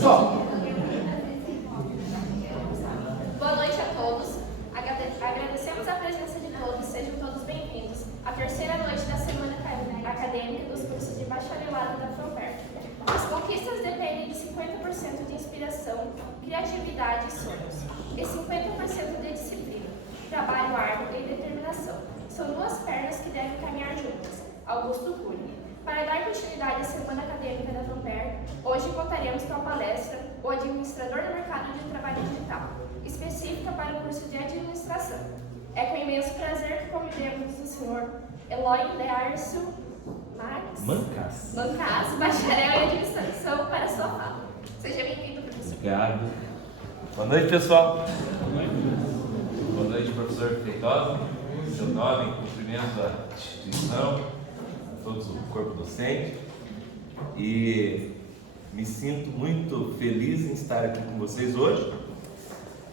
Só. Boa noite a todos. Agradecemos a presença de todos. Sejam todos bem-vindos à terceira noite da Semana Acadêmica dos cursos de Bacharelado da FAMPERT. As conquistas dependem de 50% de inspiração, criatividade e sonhos, e 50% de disciplina, trabalho árduo e determinação. São duas pernas que devem caminhar juntas. Augusto Cury. Para dar continuidade à Semana Acadêmica da FAMPERT, hoje contaremos com a palestra O Administrador do Mercado de Trabalho Digital, específica para o curso de Administração. É com imenso prazer que convidamos o senhor Eloy Dearcio Mancas, bacharel em Administração, para a sua fala. Seja bem-vindo, professor. Obrigado. Boa noite, pessoal. Boa noite, professor Feitosa. Seu nome, cumprimento à instituição, a todos o corpo docente. E me sinto muito feliz em estar aqui com vocês hoje.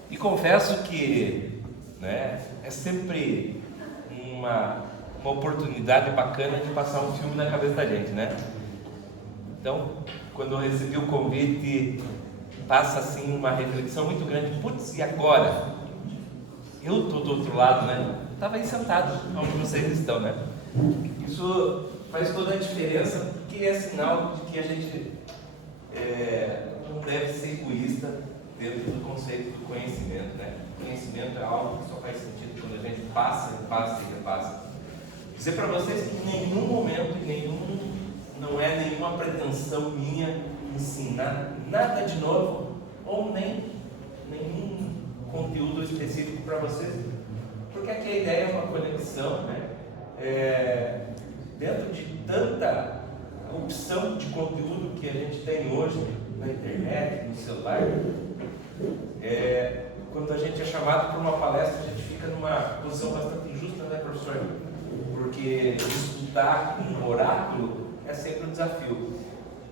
E confesso que é sempre uma oportunidade bacana de passar um filme na cabeça da gente, né? Então, quando eu recebi o convite, passa assim uma reflexão muito grande. Putz, e agora? Eu estou do outro lado, né? Estava aí sentado onde vocês estão, né? Isso faz toda a diferença, porque é sinal de que a gente não deve ser egoísta dentro do conceito do conhecimento, né? O conhecimento é algo que só faz sentido quando a gente passa e repassa. Dizer para vocês que em nenhum momento, não é nenhuma pretensão minha ensinar nada de novo ou nem nenhum conteúdo específico para vocês, porque aqui a ideia é uma conexão, né? Dentro de tanta opção de conteúdo que a gente tem hoje na internet, no celular, quando a gente é chamado para uma palestra, a gente fica numa posição bastante injusta, né, professor? Porque estudar com um oráculo é sempre um desafio.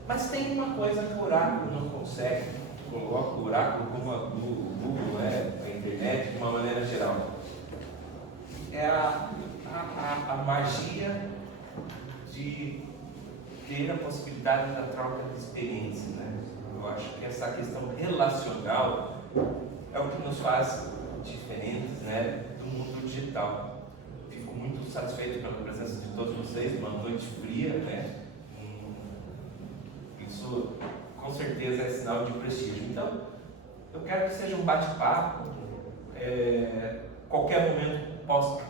Mas tem uma coisa que o oráculo não consegue. Coloca o oráculo como o Google, a internet, de uma maneira geral. É a magia de ter a possibilidade da troca de experiência, né? Eu acho que essa questão relacional é o que nos faz diferentes, né, do mundo digital. Fico muito satisfeito pela presença de todos vocês, uma noite fria, né? Isso com certeza é sinal de prestígio. Então, eu quero que seja um bate-papo. Qualquer momento posso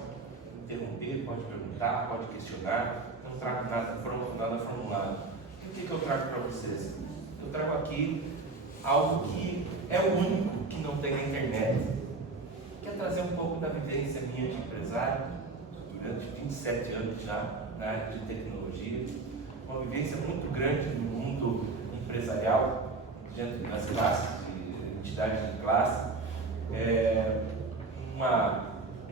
interromper, pode perguntar, pode questionar. Não trago nada pronto, nada formulado. O que eu trago para vocês? Eu trago aqui algo que é o único que não tem na internet. Quer trazer um pouco da vivência minha de empresário, durante 27 anos já na área de tecnologia, uma vivência muito grande no mundo empresarial, dentro das classes, de entidade de classe, uma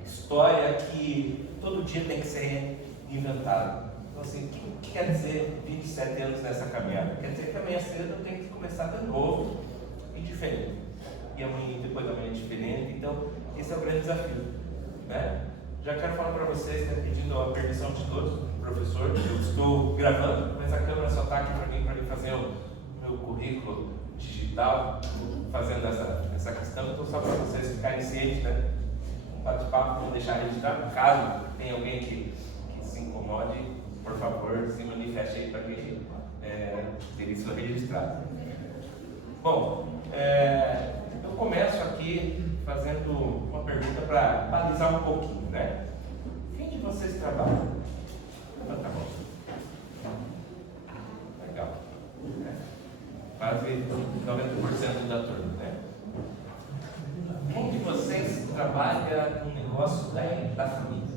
história que todo dia tem que ser inventada. Então, assim, o que quer dizer 27 anos nessa caminhada? Quer dizer que amanhã cedo eu tenho que começar de novo e diferente. E amanhã, depois da manhã, diferente. Então, esse é o grande desafio, né? Já quero falar para vocês, né, pedindo a permissão de todos, professor, eu estou gravando, mas a câmera só está aqui para mim fazer o meu currículo digital, fazendo essa questão. Então, só para vocês ficarem cientes, né? Um bate-papo, vou deixar registrado. Caso tenha alguém que se incomode, por favor, se manifeste aí para mim ter isso registrado. Bom, eu começo aqui fazendo uma pergunta para balizar um pouquinho, né? Quem de vocês trabalha? Levanta a mão. Legal. Quase 90% da turma, né? Quem de vocês trabalha no negócio da família?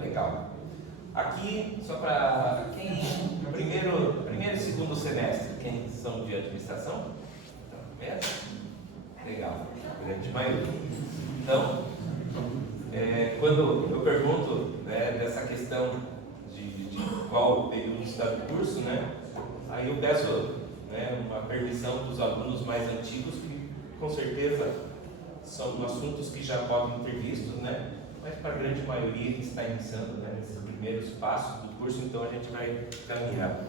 Legal. Aqui, só para quem primeiro e segundo semestre, quem são de administração? Legal, grande maioria. Então, quando eu pergunto, né, dessa questão de qual o período está do curso, né, aí eu peço, né, uma permissão dos alunos mais antigos, que com certeza são assuntos que já podem ter visto, né? mas para a grande maioria que está iniciando, né, nesses primeiros passos do curso, então a gente vai caminhar.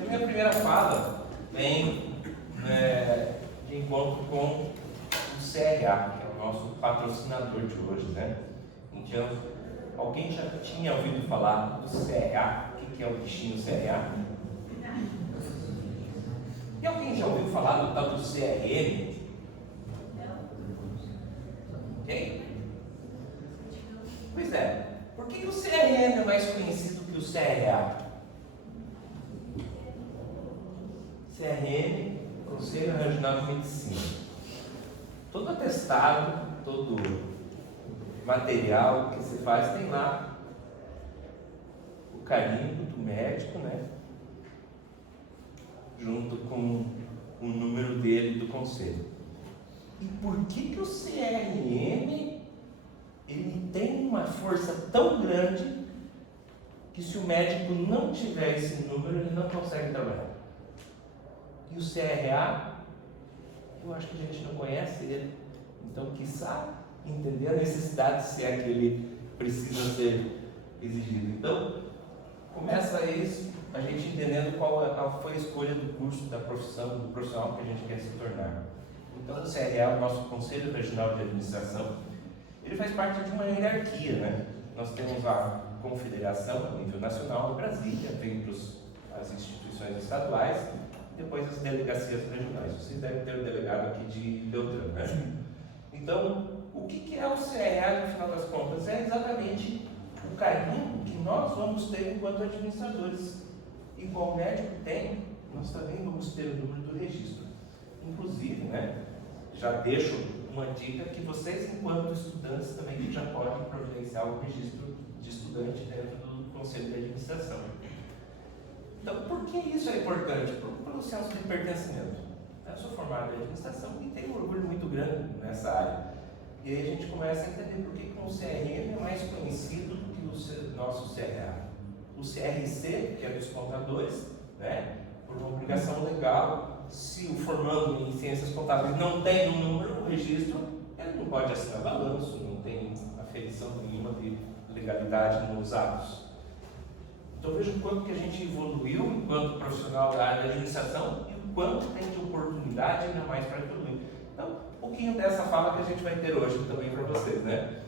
A minha primeira fala vem de encontro com o CRA, que é o nosso patrocinador de hoje, né? Então, alguém já tinha ouvido falar do CRA? O que é o bichinho CRA? E alguém já ouviu falar do tal do CRM? Ok? Pois é. Por que o CRM é mais conhecido que o CRA? CRM, Conselho Regional de Medicina. Todo atestado, todo material que se faz tem lá o carimbo do médico, né? Junto com o número dele do conselho. E por que o CRM ele tem uma força tão grande que se o médico não tiver esse número, ele não consegue trabalhar? E o CRA, eu acho que a gente não conhece ele. Então, quiçá entender a necessidade, se é que ele precisa ser exigido. Então, começa isso, a gente entendendo qual foi a escolha do curso, da profissão, do profissional que a gente quer se tornar. Então, o CRA, o nosso Conselho Regional de Administração, ele faz parte de uma hierarquia, né? Nós temos a confederação a nível nacional, Brasília, tem as instituições estaduais, depois as delegacias regionais. Vocês devem ter o delegado aqui de Beltrão, né? Então, o que é o CRA no final das contas? É exatamente o carinho que nós vamos ter enquanto administradores. Igual o médico tem, nós também vamos ter o número do registro. Inclusive, né, já deixo uma dica que vocês, enquanto estudantes, também já podem providenciar o registro de estudante dentro do Conselho de Administração. Então, por que isso é importante? Pelo senso de pertencimento. Eu sou formado em administração e tenho um orgulho muito grande nessa área. E aí a gente começa a entender por que o CRM é mais conhecido do que o nosso CRA. O CRC, que é dos contadores, né, por uma obrigação legal, se o formando em ciências contábeis não tem um número, o registro, ele não pode assinar balanço, não tem aferição nenhuma de legalidade nos atos. Então veja o quanto que a gente evoluiu enquanto profissional da área da administração e o quanto tem de oportunidade ainda mais para evoluir. Então, um pouquinho dessa fala que a gente vai ter hoje também para vocês, né?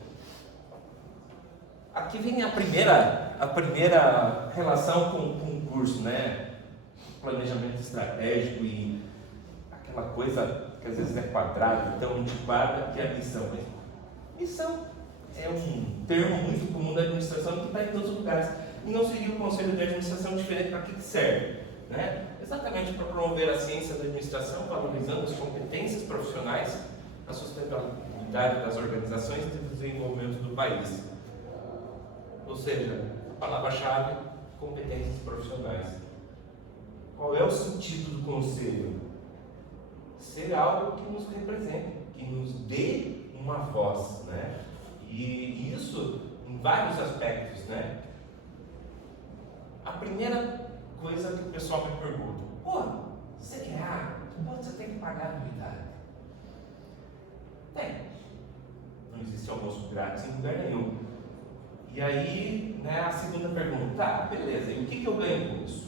Aqui vem a primeira relação com o curso, né? Planejamento estratégico e aquela coisa que às vezes é quadrada, tão antiquada, que é a missão. Missão é um termo muito comum da administração que está em todos os lugares. E não seria o Conselho de Administração diferente para que serve? Né? Exatamente para promover a ciência da administração, valorizando as competências profissionais, a sustentabilidade das organizações e do desenvolvimento do país. Ou seja, a palavra-chave, competências profissionais. Qual é o sentido do Conselho? Ser algo que nos represente, que nos dê uma voz, né? E isso em vários aspectos, né? A primeira coisa que o pessoal me pergunta: você quer água? Quanto você tem que pagar anuidade? Tem. Não existe almoço grátis em lugar nenhum. E aí, né, a segunda pergunta: tá, beleza, e o que eu ganho com isso?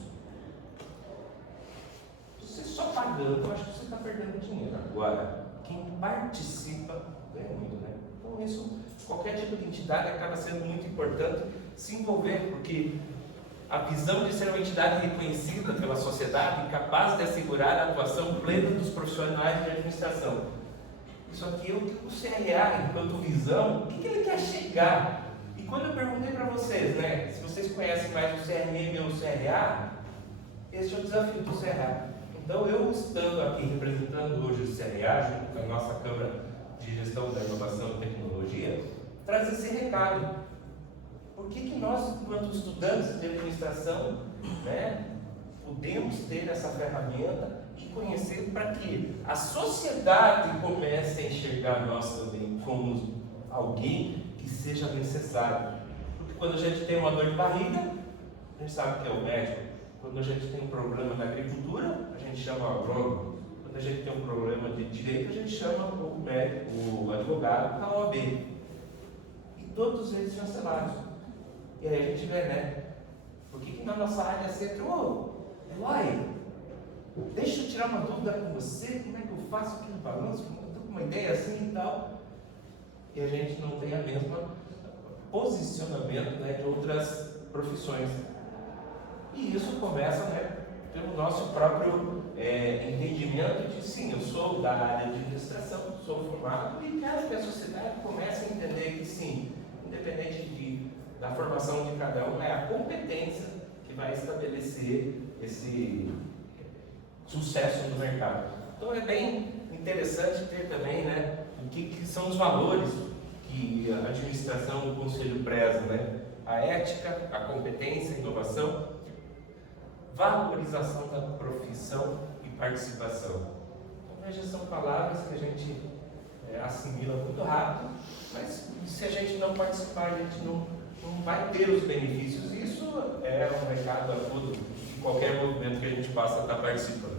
Você só pagando, eu acho que você está perdendo dinheiro. Agora, quem participa ganha muito, né? Então, isso, qualquer tipo de entidade acaba sendo muito importante se envolver, porque a visão de ser uma entidade reconhecida pela sociedade, capaz de assegurar a atuação plena dos profissionais de administração. Isso aqui é o que o CRA, enquanto visão, o que ele quer chegar? E quando eu perguntei para vocês, né, se vocês conhecem mais o CRM ou o CRA, esse é o desafio do CRA. Então, eu estando aqui representando hoje o CRA, junto com a nossa Câmara de Gestão da Inovação e Tecnologia, traz esse recado. Por que nós, enquanto estudantes de administração, né, podemos ter essa ferramenta e conhecer para que a sociedade comece a enxergar nós também como alguém que seja necessário? Porque quando a gente tem uma dor de barriga, a gente sabe que é o médico. Quando a gente tem um problema na agricultura, a gente chama o agrônomo. Quando a gente tem um problema de direito, a gente chama o médico, o advogado da OAB. todos eles chancelados. E aí a gente vê, né? Por que na nossa área você entrou? Eloy, deixa eu tirar uma dúvida com você, como é que eu faço aqui no balanço? Eu estou com uma ideia assim e tal. E a gente não tem a mesma posicionamento, né, de outras profissões. E isso começa, né, pelo nosso próprio entendimento de sim, eu sou da área de administração, sou formado e quero que a sociedade comece a entender que sim, independente da formação de cada um, é a competência que vai estabelecer esse sucesso no mercado. Então é bem interessante ter também, né, o que são os valores que a administração do conselho preza, né? A ética, a competência, a inovação, valorização da profissão e participação. Então veja, são palavras que a gente assimila muito rápido, mas se a gente não participar, a gente não vai ter os benefícios. Isso é um recado a tudo, de qualquer movimento que a gente possa estar participando.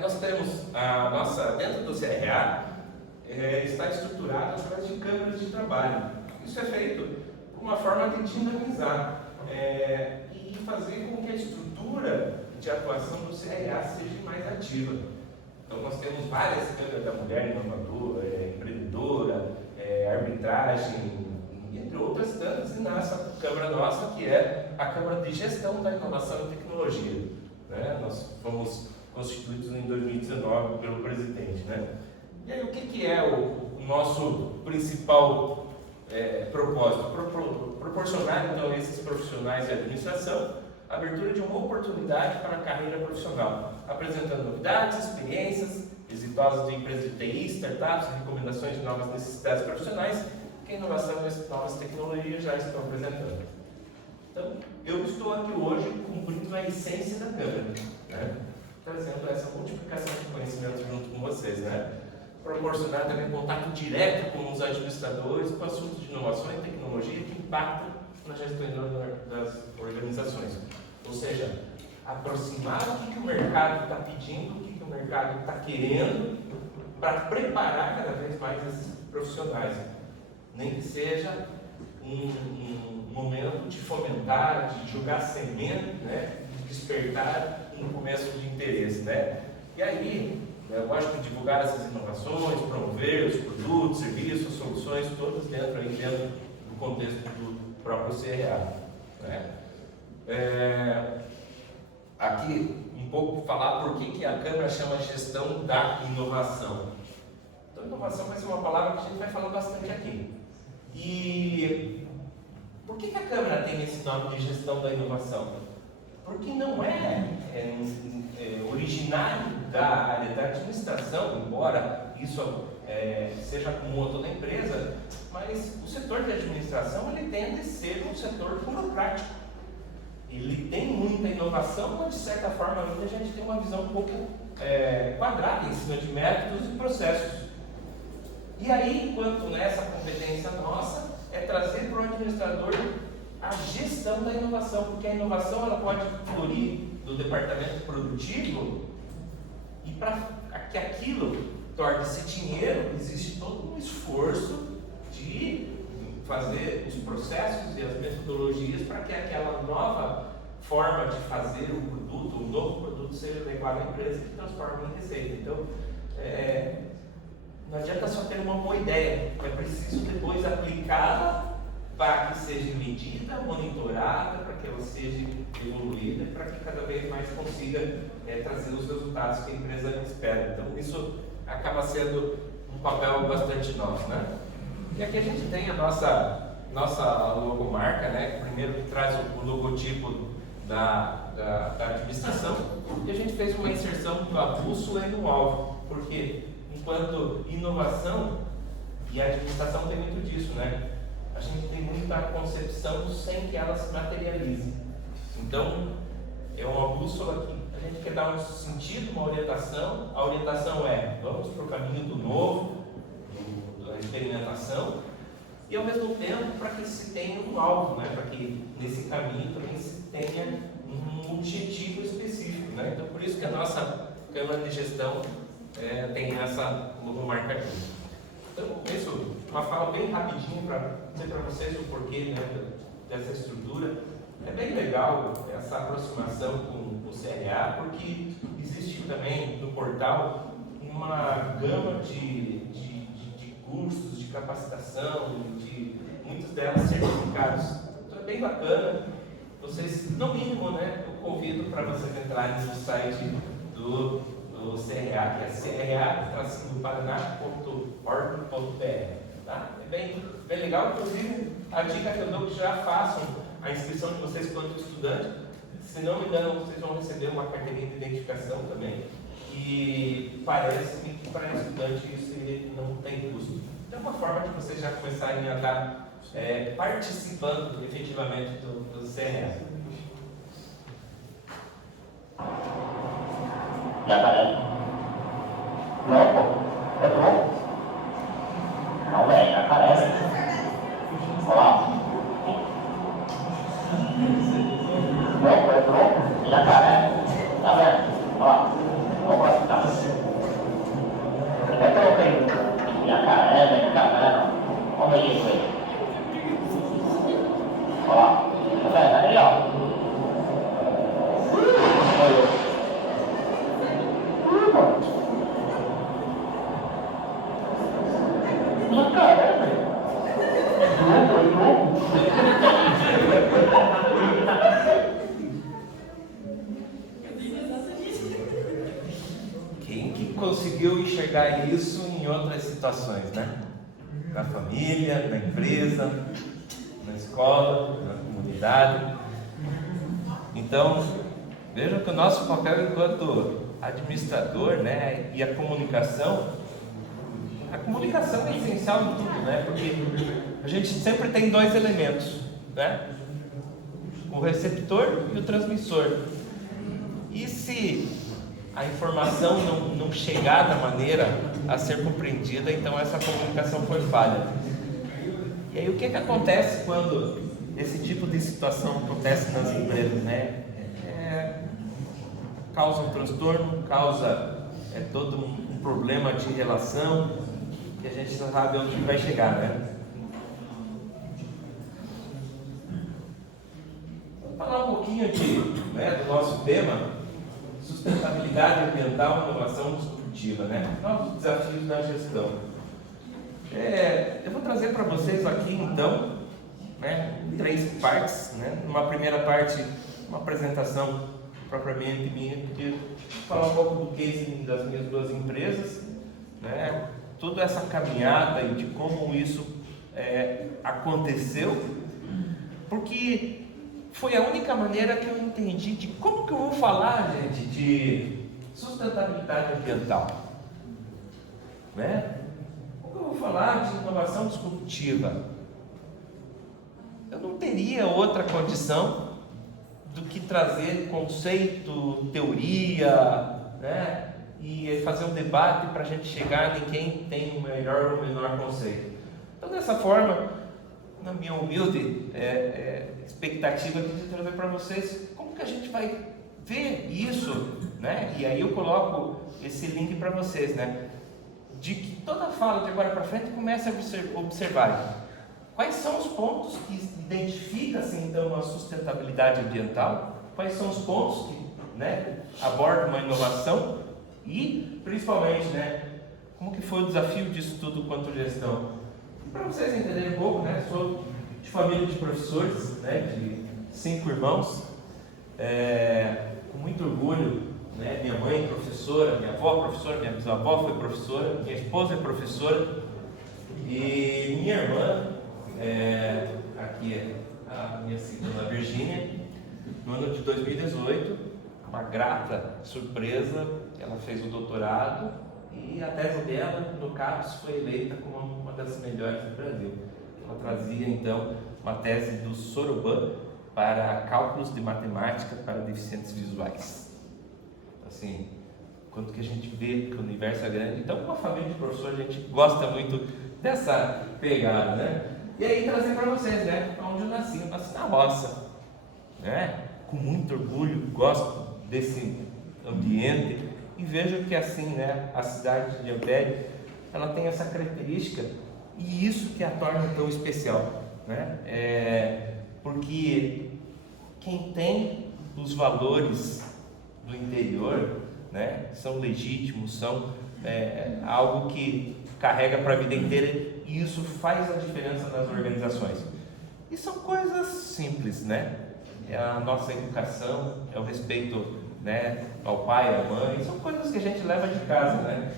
Nós temos a nossa, dentro do CRA, está estruturado através de câmaras de trabalho. Isso é feito por uma forma de dinamizar e fazer com que a estrutura de atuação do CRA seja mais ativa. Então nós temos várias câmaras da mulher inovadora, empreendedora, arbitragem, entre outras tantas, e nessa câmara nossa, que é a Câmara de Gestão da Inovação e Tecnologia. Né? Nós fomos constituídos em 2019 pelo presidente. Né? E aí, o que é o nosso principal propósito? Proporcionar, então, a esses profissionais de administração a abertura de uma oportunidade para a carreira profissional, apresentando novidades, experiências exitosas de empresas de TI, startups, recomendações de novas necessidades profissionais que a inovação e as novas tecnologias já estão apresentando. Então, eu estou aqui hoje cumprindo a essência da Câmara, né? Trazendo essa multiplicação de conhecimento junto com vocês, né? Proporcionar também contato direto com os administradores com assuntos de inovação e tecnologia que impactam na gestão das organizações. Ou seja, aproximar o que o mercado está pedindo, o que o mercado está querendo, para preparar cada vez mais esses profissionais. Nem que seja um momento de fomentar, de jogar semente, né? De despertar um começo de interesse. Né? E aí, eu gosto de divulgar essas inovações, promover os produtos, serviços, soluções, todas dentro do contexto do próprio CRA. Né? Aqui, um pouco falar por que a Câmara chama gestão da inovação. Então, inovação vai ser uma palavra que a gente vai falar bastante aqui. E por que a Câmara tem esse nome de gestão da inovação? Porque não é originário da área da administração, embora isso seja comum a toda empresa, mas o setor de administração ele tende a ser um setor burocrático. Ele tem muita inovação, mas de certa forma ainda a gente tem uma visão um pouco quadrada em cima de métodos e processos. E aí, enquanto nessa competência nossa, é trazer para o administrador a gestão da inovação, porque a inovação ela pode florir do departamento produtivo e para que aquilo torne-se dinheiro, existe todo um esforço de fazer os processos e as metodologias para que aquela nova forma de fazer o produto, o novo produto seja levado à empresa que transforma em receita. Então, não adianta só ter uma boa ideia, é preciso depois aplicá-la para que seja medida, monitorada, para que ela seja evoluída, para que cada vez mais consiga trazer os resultados que a empresa espera. Então, isso acaba sendo um papel bastante nosso, né? E aqui a gente tem a nossa logomarca, né? Primeiro que traz o logotipo da administração, e a gente fez uma inserção na bússola e no alvo, porque enquanto inovação e a administração tem muito disso, né? A gente tem muita concepção sem que ela se materialize. Então, é uma bússola que a gente quer dar um sentido, uma orientação. A orientação é, vamos para o caminho do novo, da experimentação, e ao mesmo tempo para que se tenha um alvo, né? Para que nesse caminho também se tenha um objetivo específico. Né? Então, por isso que a nossa Câmara de Gestão tem essa logomarca aqui. Então, isso uma fala bem rapidinho para dizer para vocês o porquê, né, dessa estrutura. É bem legal essa aproximação com o CRA, porque existe também no portal uma gama de cursos, de capacitação, de muitos delas certificados. Então é bem bacana. Vocês, no mínimo, né, eu convido para vocês entrarem no site do CRA, que é cra-paraná.org.br. Tá? É bem legal. Inclusive, a dica que eu dou que já façam a inscrição de vocês quanto estudante. Se não me engano, vocês vão receber uma carteirinha de identificação também. E parece-me que para estudante isso não tem custo. Então é uma forma de vocês já começarem a estar participando efetivamente do CRA. Já parece. Louco? É louco? Não, velho, já parece. Olha lá. Louco, é louco? Jacaré. Tá vendo? Olha lá. Vamos gostar. É louco, hein? Jacaré, vem cá, né? Vamos mexer com ele. Olha lá. Tá vendo? Aí, ó. Olha. Jacaré, velho. Louco, é louco? Quem que conseguiu enxergar isso em outras situações, né? Na família, na empresa, na escola, na comunidade. Então, vejam que o nosso papel enquanto administrador, né, e a comunicação é essencial em tudo, né? Porque a gente sempre tem dois elementos, né? O receptor e o transmissor. E se a informação não chegar da maneira a ser compreendida, então essa comunicação foi falha. E aí o que acontece quando esse tipo de situação acontece nas empresas, né? Causa um transtorno, causa todo um problema de relação, que a gente não sabe onde vai chegar, né? Vamos falar um pouquinho do nosso tema, sustentabilidade ambiental e inovação disruptiva, né? Novos desafios na gestão. Eu vou trazer para vocês aqui, então, né, 3 partes, né? Numa primeira parte, uma apresentação propriamente minha, porque falar um pouco do case das minhas 2 empresas, né? Toda essa caminhada e de como isso aconteceu, porque foi a única maneira que eu entendi de como que eu vou falar, gente, de sustentabilidade ambiental, né? Como eu vou falar de inovação disruptiva? Eu não teria outra condição do que trazer conceito, teoria, né? E fazer um debate para a gente chegar em quem tem o melhor ou menor conceito. Então, dessa forma, na minha humilde expectativa aqui de trazer para vocês como que a gente vai ver isso, né? E aí eu coloco esse link para vocês, né? De que toda fala de agora para frente comece a observar quais são os pontos que identificam-se então a sustentabilidade ambiental, quais são os pontos que, né, abordam uma inovação e, principalmente, né, como que foi o desafio disso tudo quanto gestão. Para vocês entenderem um pouco, né, sou de família de professores, né, de 5 irmãos, com muito orgulho, né, minha mãe professora, minha avó professora, minha bisavó foi professora, minha esposa é professora e minha irmã, aqui é a minha segunda Virgínia, no ano de 2018, uma grata surpresa, ela fez o doutorado e a tese dela no CAPES foi eleita como uma das melhores do Brasil. Ela trazia então uma tese do Soroban para cálculos de matemática para deficientes visuais. Assim, quanto que a gente vê que o universo é grande. Então, com a família de professores, a gente gosta muito dessa pegada, né? E aí trazer para vocês, né? Onde eu nasci na roça, né? Com muito orgulho, gosto desse ambiente e vejo que assim, né? A cidade de Ampere, ela tem essa característica E isso que a torna tão especial, né? Porque quem tem os valores do interior, né, são legítimos, são algo que carrega para a vida inteira, e isso faz a diferença nas organizações. E são coisas simples, né? É a nossa educação, é o respeito, né, ao pai, à mãe, são coisas que a gente leva de casa, né?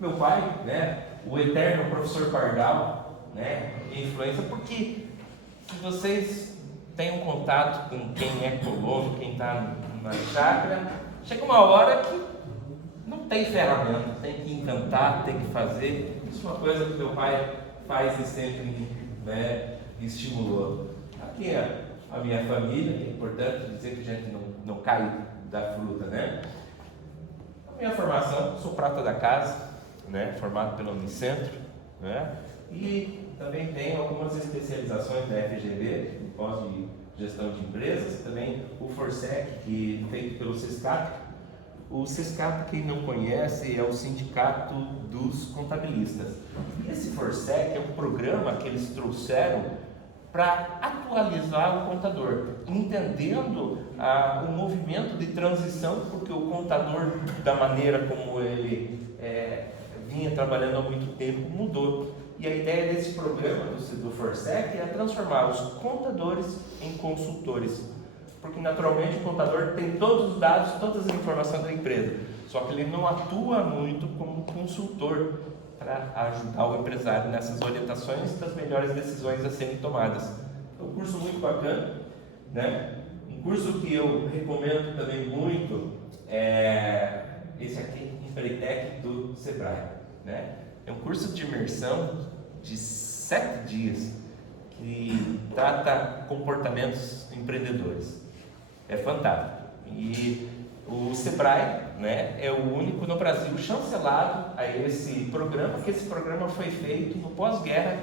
Meu pai, né, o eterno professor Pardal, né, influência, porque se vocês têm um contato com quem é colono, quem está na chácara, chega uma hora que não tem ferramenta, tem que inventar, tem que fazer. Isso é uma coisa que meu pai faz e sempre, né, estimulou. Aqui a minha família, é importante dizer que a gente não cai da fruta, né? A minha formação, sou prata da casa, né, formado pela Unicentro, né, e também tenho algumas especializações da FGV, em pós de gestão de empresas, também o Forsec, que é feito pelo SESCAP. O SESCAP, quem não conhece, é o Sindicato dos Contabilistas. E esse Forsec é um programa que eles trouxeram para atualizar o contador, entendendo o movimento de transição, porque o contador, da maneira como ele vinha trabalhando há muito tempo, mudou. E a ideia desse programa do Forsec é transformar os contadores em consultores, porque naturalmente o contador tem todos os dados, todas as informações da empresa, só que ele não atua muito como consultor para ajudar o empresário nessas orientações das melhores decisões a serem tomadas. É um curso muito bacana, né? Um curso que eu recomendo também muito é esse aqui, Empreitec do Sebrae, né? É um curso de imersão de 7 dias que trata comportamentos empreendedores. É fantástico. E o Sebrae, né, é o único no Brasil chancelado a esse programa, que esse programa foi feito no pós-guerra,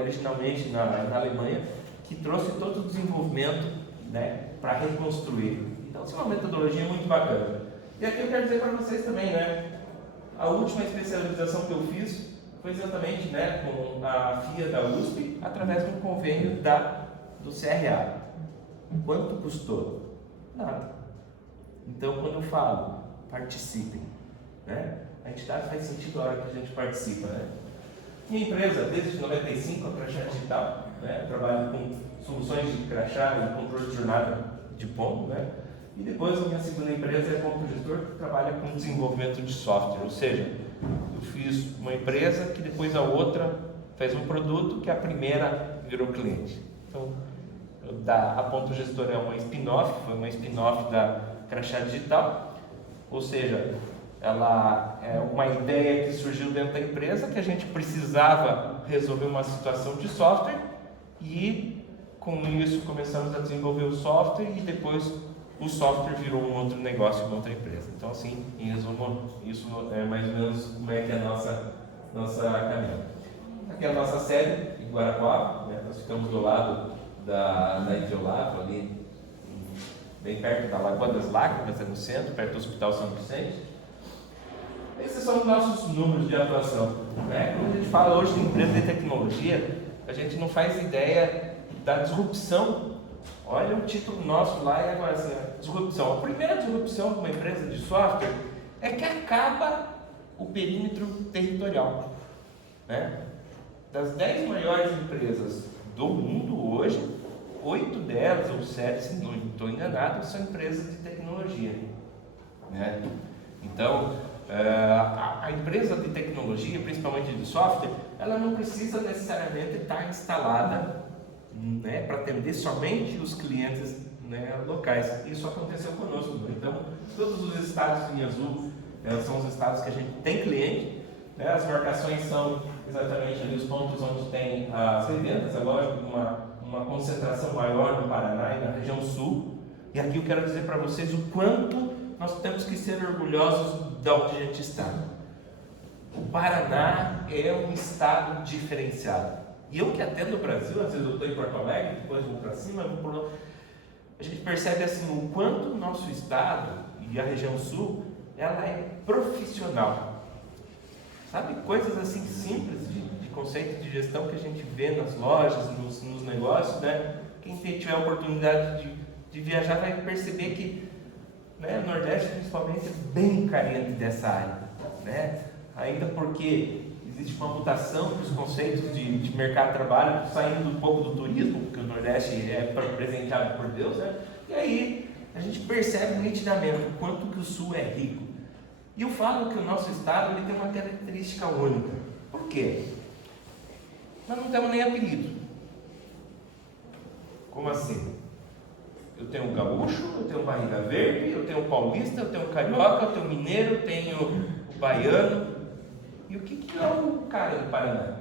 originalmente na Alemanha, que trouxe todo o desenvolvimento, né, para reconstruir. Então, isso é uma metodologia muito bacana. E aqui eu quero dizer para vocês também, né, a última especialização que eu fiz foi exatamente, né, com a FIA da USP, através de um convênio do CRA. Quanto custou? Nada. Então, quando eu falo, participem, né? A entidade faz sentido a hora que a gente participa, né? Minha empresa, desde 95, a Crachá Digital, né? Trabalho com soluções de crachá e controle de jornada de ponto, né? E depois a minha segunda empresa é Ponto Gestor, que trabalha com desenvolvimento de software, ou seja, eu fiz uma empresa que depois a outra fez um produto que a primeira virou cliente. Então, a Ponto Gestor é uma spin-off, foi uma spin-off da Crachá Digital, ou seja, ela é uma ideia que surgiu dentro da empresa, que a gente precisava resolver uma situação de software, e com isso começamos a desenvolver o software, e depois o software virou um outro negócio, uma outra empresa. Então, assim, em resumo, isso é mais ou menos como é que é a nossa caminhada. Aqui é a nossa sede, em Guarapuava, né? Nós ficamos do lado da Idiolato, ali bem perto da Lagoa das Lágrimas, no centro, perto do Hospital São Vicente. Esses são os nossos números de atuação, né? Quando a gente fala hoje de empresa de tecnologia, a gente não faz ideia da disrupção. Olha o título nosso lá e agora assim, disrupção. A primeira disrupção de uma empresa de software é que acaba o perímetro territorial, né? Das 10 maiores empresas do mundo hoje, 8 delas, ou 7, se não estou enganado, são empresas de tecnologia, né? Então, a empresa de tecnologia, principalmente de software, ela não precisa necessariamente estar instalada, né, para atender somente os clientes, né, locais. Isso aconteceu conosco. Então, todos os estados em azul são os estados que a gente tem cliente, né? As marcações são exatamente ali os pontos onde tem as revendas, agora uma concentração maior no Paraná e na região sul. E aqui eu quero dizer para vocês o quanto nós temos que ser orgulhosos de onde a gente está. O Paraná é um estado diferenciado. E eu que atendo o Brasil, às vezes eu estou em Porto Alegre, depois vou para cima, a gente percebe assim o quanto o nosso estado e a região sul, ela é profissional. Sabe, coisas assim simples conceito de gestão que a gente vê nas lojas, nos negócios, né? Quem tiver a oportunidade de viajar vai perceber que, né, o Nordeste principalmente é bem carente dessa área, né? Ainda porque existe uma mutação dos conceitos de mercado de trabalho, saindo um pouco do turismo, porque o Nordeste é presenteado por Deus, né? E aí a gente percebe nitidamente o quanto que o Sul é rico. E eu falo que o nosso estado ele tem uma característica única. Por quê? Nós não temos nem apelido. Como assim? Eu tenho um gaúcho, eu tenho um barriga verde, eu tenho um paulista, eu tenho um carioca, eu tenho um mineiro, eu tenho o baiano. E o que é o cara do Paraná?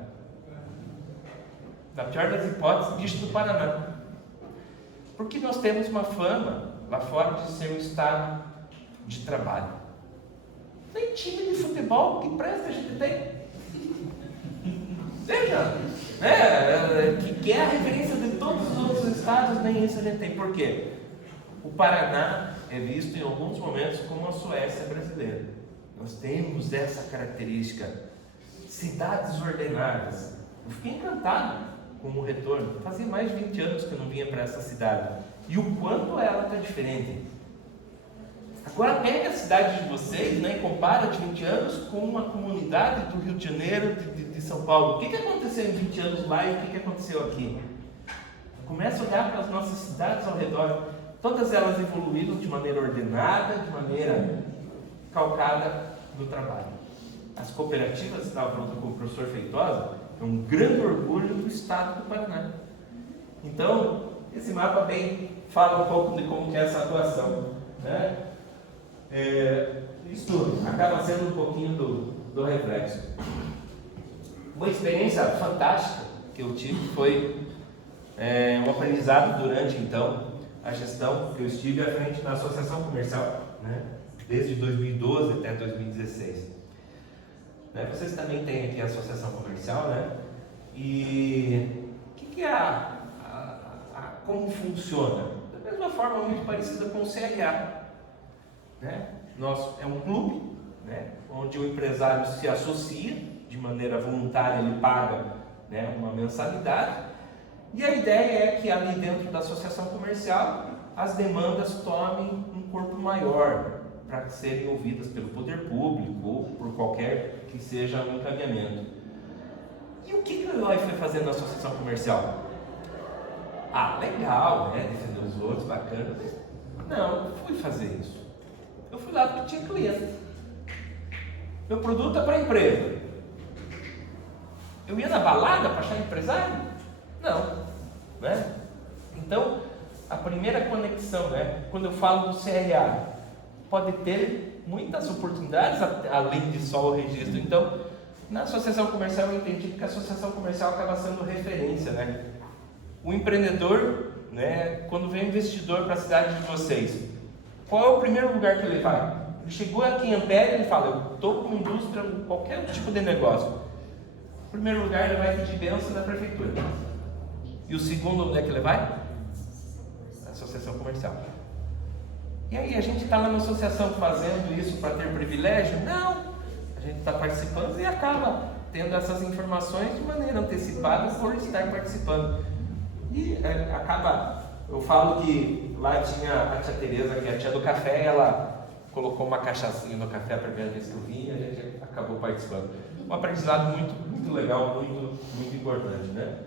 Na pior das hipóteses, bicho do Paraná. Porque nós temos uma fama lá fora de ser um estado de trabalho. Nem time de futebol que presta a gente tem. Veja, que é a referência de todos os outros estados, nem isso a gente tem. Por quê? O Paraná é visto em alguns momentos como a Suécia brasileira. Nós temos essa característica. Cidades ordenadas. Eu fiquei encantado com o retorno. Fazia mais de 20 anos que eu não vinha para essa cidade. E o quanto ela está diferente. Agora pega a cidade de vocês, né, e compara de 20 anos com uma comunidade do Rio de Janeiro, de São Paulo. O que aconteceu em 20 anos lá e o que aconteceu aqui? Começa a olhar para as nossas cidades ao redor. Todas elas evoluíram de maneira ordenada, de maneira calcada no trabalho. As cooperativas, estava falando com o professor Feitosa, é um grande orgulho do estado do Paraná. Então, esse mapa bem fala um pouco de como que é essa atuação, né? Isso acaba sendo um pouquinho do reflexo. Uma experiência fantástica que eu tive foi um aprendizado durante então a gestão que eu estive à frente da Associação Comercial, né, desde 2012 até 2016. Vocês também têm aqui a Associação Comercial, né? E o que é como funciona? Da mesma forma muito parecida com o CRA. É um clube, né, onde o empresário se associa de maneira voluntária, ele paga, né, uma mensalidade, e a ideia é que ali dentro da associação comercial as demandas tomem um corpo maior para serem ouvidas pelo poder público ou por qualquer que seja o encaminhamento. E o que o Eloy foi fazer na associação comercial? Legal, né, defender os outros, bacana. Não, eu fui fazer isso. Eu fui lá porque tinha cliente. Meu produto é para a empresa. Eu ia na balada para achar empresário? Não. Né? Então, a primeira conexão, né, quando eu falo do CRA, pode ter muitas oportunidades além de só o registro. Então, na associação comercial eu entendi que a associação comercial acaba sendo referência. Né? O empreendedor, né, quando vem investidor para a cidade de vocês, qual é o primeiro lugar que ele vai? Ele chegou aqui em Ampere e ele fala, eu estou com indústria, qualquer tipo de negócio. O primeiro lugar ele vai pedir bênção da prefeitura. E o segundo, onde é que ele vai? A associação comercial. E aí, a gente está lá na associação fazendo isso para ter privilégio? Não! A gente está participando e acaba tendo essas informações de maneira antecipada por estar participando. E acaba... Eu falo que lá tinha a tia Tereza, que é a tia do café, ela colocou uma cachaçinha no café a primeira vez que eu vim e a gente acabou participando. Um aprendizado muito, muito legal, muito, muito importante, né?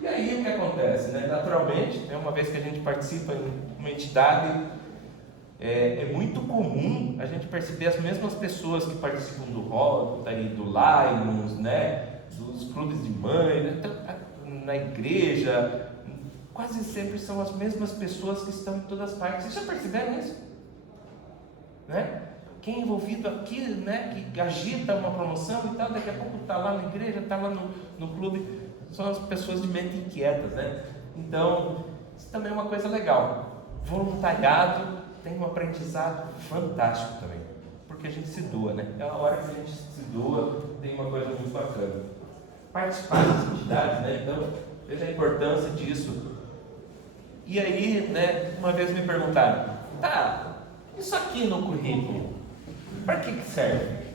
E aí o que acontece, né? Naturalmente, né, uma vez que a gente participa em uma entidade, é muito comum a gente perceber as mesmas pessoas que participam do Rotary, do Lions, né? Dos clubes de mãe, né? Na igreja. Quase sempre são as mesmas pessoas que estão em todas as partes. Vocês já perceberam isso? Né? Quem é envolvido aqui, né, que agita uma promoção e tal, daqui a pouco está lá na igreja, está lá no clube, são as pessoas de mente inquietas, né? Então, isso também é uma coisa legal. Voluntariado tem um aprendizado fantástico também, porque a gente se doa, né? É a hora que a gente se doa, tem uma coisa muito bacana. Participar das entidades, né? Então, veja a importância disso. E aí, né, uma vez me perguntaram, isso aqui no currículo, para que serve?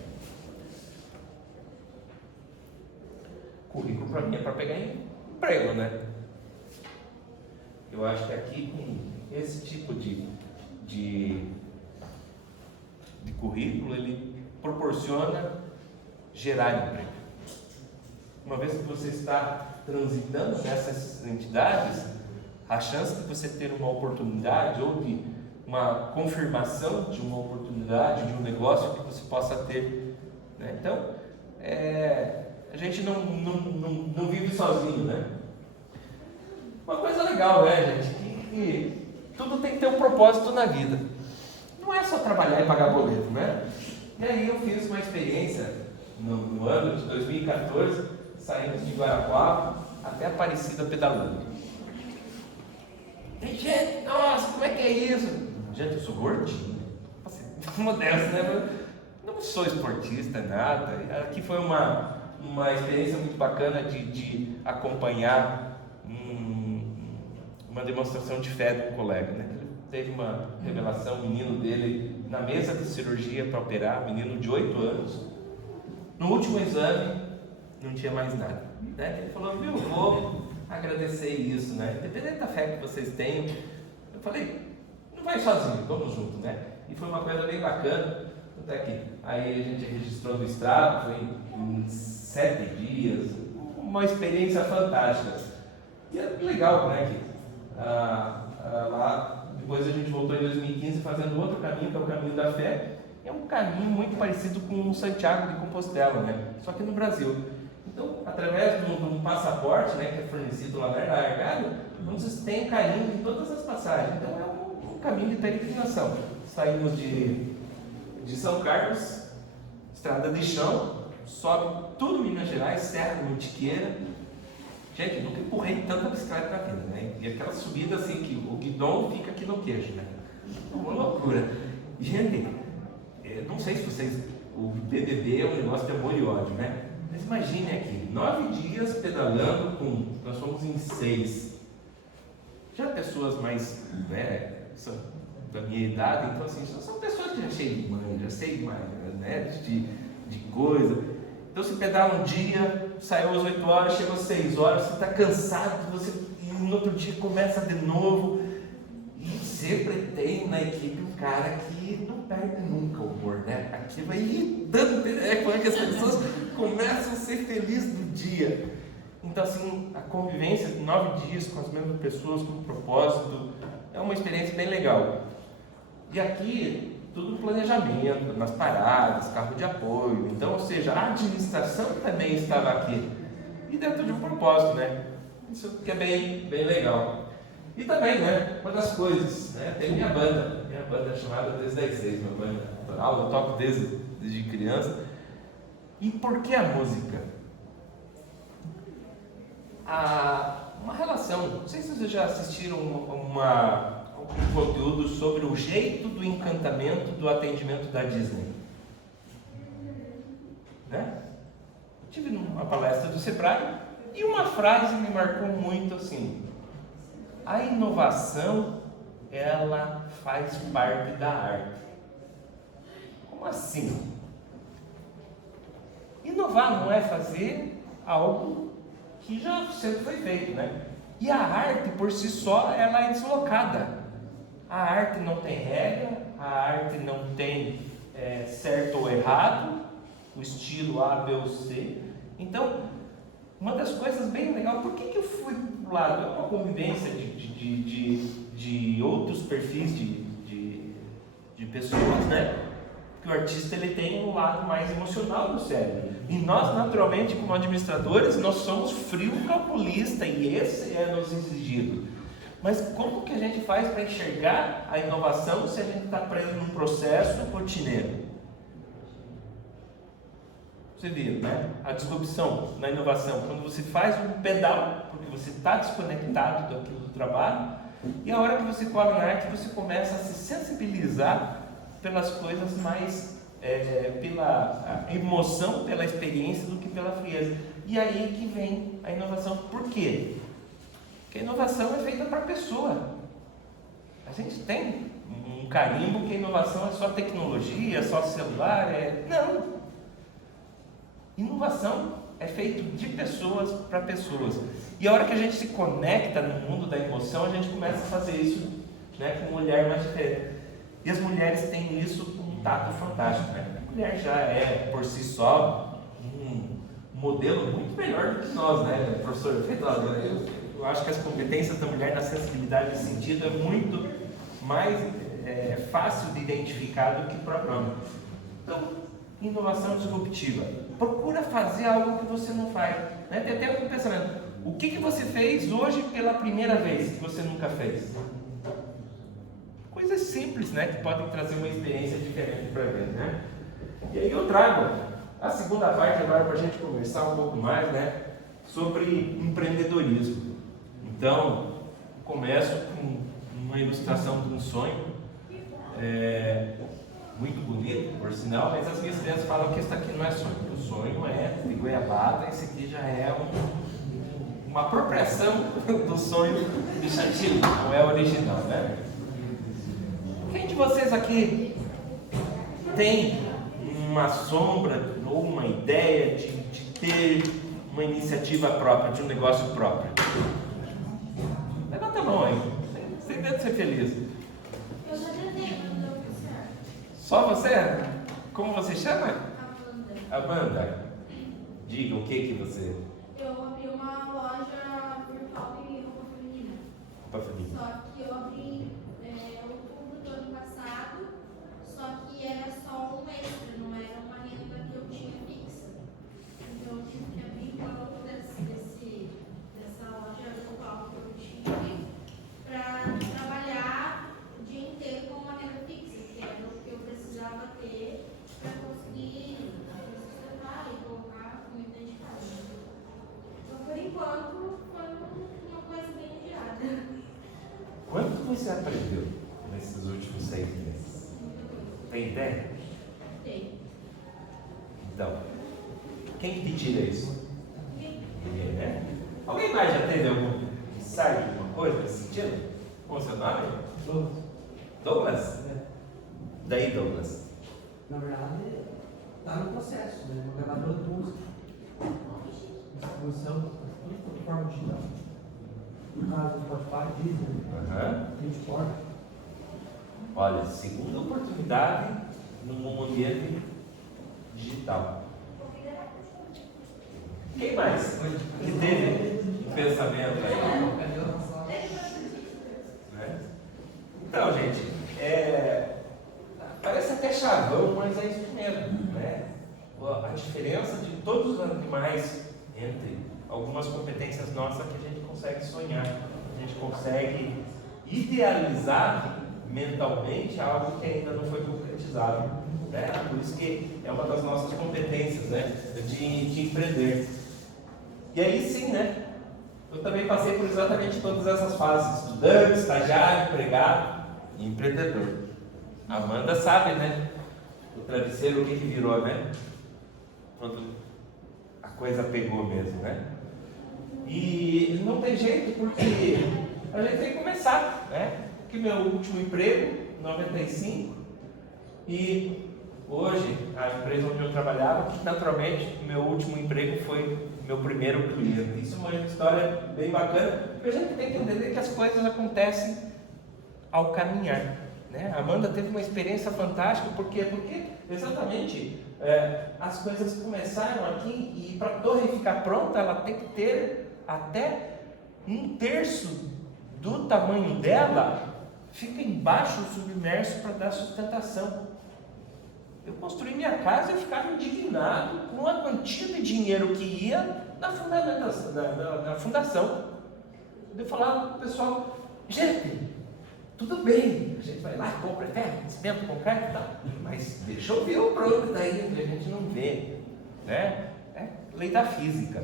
Currículo para mim é para pegar emprego, né? Eu acho que aqui com esse tipo de currículo, ele proporciona gerar emprego. Uma vez que você está transitando nessas entidades, a chance de você ter uma oportunidade ou de uma confirmação de uma oportunidade, de um negócio que você possa ter, né? Então, a gente não vive sozinho, né? Uma coisa legal, né, gente? Que tudo tem que ter um propósito na vida. Não é só trabalhar e pagar boleto, né? E aí eu fiz uma experiência no ano de 2014, saímos de Guarapuava até Aparecida pedalando. E, gente, nossa, como é que é isso? Gente, eu sou gordinho. Modesto, né? Não sou esportista, nada. Aqui foi uma experiência muito bacana de acompanhar uma demonstração de fé de um colega, né? Ele teve uma revelação, o menino dele na mesa de cirurgia para operar, menino de 8 anos. No último exame, não tinha mais nada, né? Ele falou, viu, eu vou agradecer isso, né? Independente da fé que vocês tenham. Eu falei, não vai sozinho, vamos junto, né? E foi uma coisa bem bacana. Até que aí a gente registrou no extrato, foi em 7 dias, uma experiência fantástica. E é legal, né? Que lá, depois a gente voltou em 2015 fazendo outro caminho, que é o caminho da fé. É um caminho muito parecido com o Santiago de Compostela, né? Só que no Brasil. Então, através de um passaporte, né, que é fornecido lá na largada, vocês têm carinho em todas as passagens. Então, é um caminho de peregrinação. Saímos de São Carlos, estrada de chão, sobe tudo Minas Gerais, Serra do Mantiqueira. Gente, nunca empurrei tanta bicicleta na vida, né? E aquela subida assim, que o guidão fica aqui no queixo, né? Uma loucura. Gente, não sei se vocês... O BBB é um negócio de amor e ódio, né? Mas imagine aqui, 9 dias pedalando nós fomos em 6. Já pessoas mais, né, são da minha idade, então assim, são pessoas que já sei de mãe, já sei mais, né, de coisa. Então você pedala um dia, saiu às 8 horas, chegou às 6 horas, você está cansado, e no outro dia começa de novo. E sempre tem na equipe um cara que não perde nunca o humor, né? Aqui vai irritando, como é que as pessoas começam a ser felizes do dia. Então, assim, a convivência de 9 dias com as mesmas pessoas, com propósito, é uma experiência bem legal. E aqui, tudo planejamento, nas paradas, carro de apoio. Então, ou seja, a administração também estava aqui. E dentro de um propósito, né? Isso que é bem legal. E também, né, uma das coisas, né, tem minha banda é chamada Desde as 6, minha banda autoral, eu toco desde criança. E por que a música? Uma relação, não sei se vocês já assistiram um conteúdo sobre o jeito do encantamento do atendimento da Disney. Né? Eu tive uma palestra do Sebrae e uma frase me marcou muito assim: a inovação, ela faz parte da arte. Como assim? Inovar não é fazer algo que já sempre foi feito, né? E a arte, por si só, ela é deslocada. A arte não tem regra, a arte não tem certo ou errado, o estilo A, B ou C. Então, uma das coisas bem legais, por que eu fui para o lado? É uma convivência de outros perfis de pessoas, né? Porque o artista ele tem um lado mais emocional do cérebro. E nós, naturalmente, como administradores, nós somos frio calculista e esse é nos exigido. Mas como que a gente faz para enxergar a inovação se a gente está preso num processo rotineiro? Você viu, né? A disrupção na inovação, quando você faz um pedal, porque você está desconectado daquilo do trabalho, e a hora que você corre na arte, você começa a se sensibilizar pelas coisas mais, pela emoção, pela experiência, do que pela frieza. E aí que vem a inovação. Por quê? Porque a inovação é feita para a pessoa. A gente tem um carimbo que a inovação é só tecnologia, só celular. Não! Inovação é feito de pessoas para pessoas. E a hora que a gente se conecta no mundo da emoção, a gente começa a fazer isso, né, com um olhar mais diferente. E as mulheres têm isso com um tato fantástico, né? A mulher já é, por si só, um modelo muito melhor do que nós, né, professor Feitosa? Eu acho que as competências da mulher na sensibilidade de sentido é muito mais fácil de identificar do que o próprio homem. Então, inovação disruptiva. Procura fazer algo que você não faz. Né? Tem até um pensamento. O que você fez hoje pela primeira vez que você nunca fez? Coisas simples, né? Que podem trazer uma experiência diferente para ver, né? E aí eu trago a segunda parte agora para a gente conversar um pouco mais, né? Sobre empreendedorismo. Então, começo com uma ilustração de um sonho. Muito bonito, por sinal, mas as minhas crianças falam que isso aqui não é sonho. O sonho é de goiabada, esse aqui já é uma apropriação do sonho de Chantilly, não é original, né? Quem de vocês aqui tem uma sombra ou uma ideia de ter uma iniciativa própria, de um negócio próprio? Levanta a mão aí, sem medo de ser feliz. Eu já tentei, mas não deu certo. Só você? Como você chama? Amanda. Amanda, diga o que você... Eu abri uma loja virtual de roupa feminina. Roupa feminina. Só que eu abri outubro do ano passado, só que era só um extra, não era uma renda que eu tinha fixa. Então eu tive que abrir mão dessa loja virtual que eu tinha para trabalhar o dia inteiro com uma renda fixa, que era o que eu precisava ter para conseguir sustentar e colocar comida de casa. Então, por enquanto, foi uma coisa bem adiada. Quanto você aprendeu nesses últimos 6 meses? Tem ideia? Tem. Então, quem que te tira isso? Ninguém, né? Alguém mais já teve algum insight, alguma coisa nesse sentido? Qual é o seu nome? Douglas? Daí, Douglas. Na verdade, está no processo, né? Uma gravadora de música. Distribuição, tudo de forma digital. No caso do Spotify, Deezer, Beatport. Olha, segunda oportunidade num ambiente digital. Quem mais que teve um pensamento aí? Né? Então, gente, parece até chavão, mas é isso mesmo, né? A diferença de todos os animais entre algumas competências nossas que a gente consegue sonhar, a gente consegue idealizar mentalmente algo que ainda não foi concretizado, né? Por isso que é uma das nossas competências, né? De empreender. E aí sim, né? Eu também passei por exatamente todas essas fases: estudante, estagiário, empregado e empreendedor. A Amanda sabe, né? O travesseiro, o que virou, né? Quando a coisa pegou mesmo, né? E não tem jeito, porque a gente tem que começar, né? Porque meu último emprego, 95, e hoje a empresa onde eu trabalhava, que naturalmente meu último emprego foi meu primeiro cliente. Isso é uma história bem bacana, porque a gente tem que entender que as coisas acontecem ao caminhar, né? A Amanda teve uma experiência fantástica, porque exatamente as coisas começaram aqui, e para a torre ficar pronta, ela tem que ter até 1/3 do tamanho dela, fica embaixo submerso para dar sustentação. Eu construí minha casa e eu ficava indignado com a quantia de dinheiro que ia na fundamentação, na fundação. Eu falava para o pessoal: gente, tudo bem, a gente vai lá, compra terra, cimento, concreto e tal, mas deixa eu ver o pronto daí, que a gente não vê, né? É lei da física.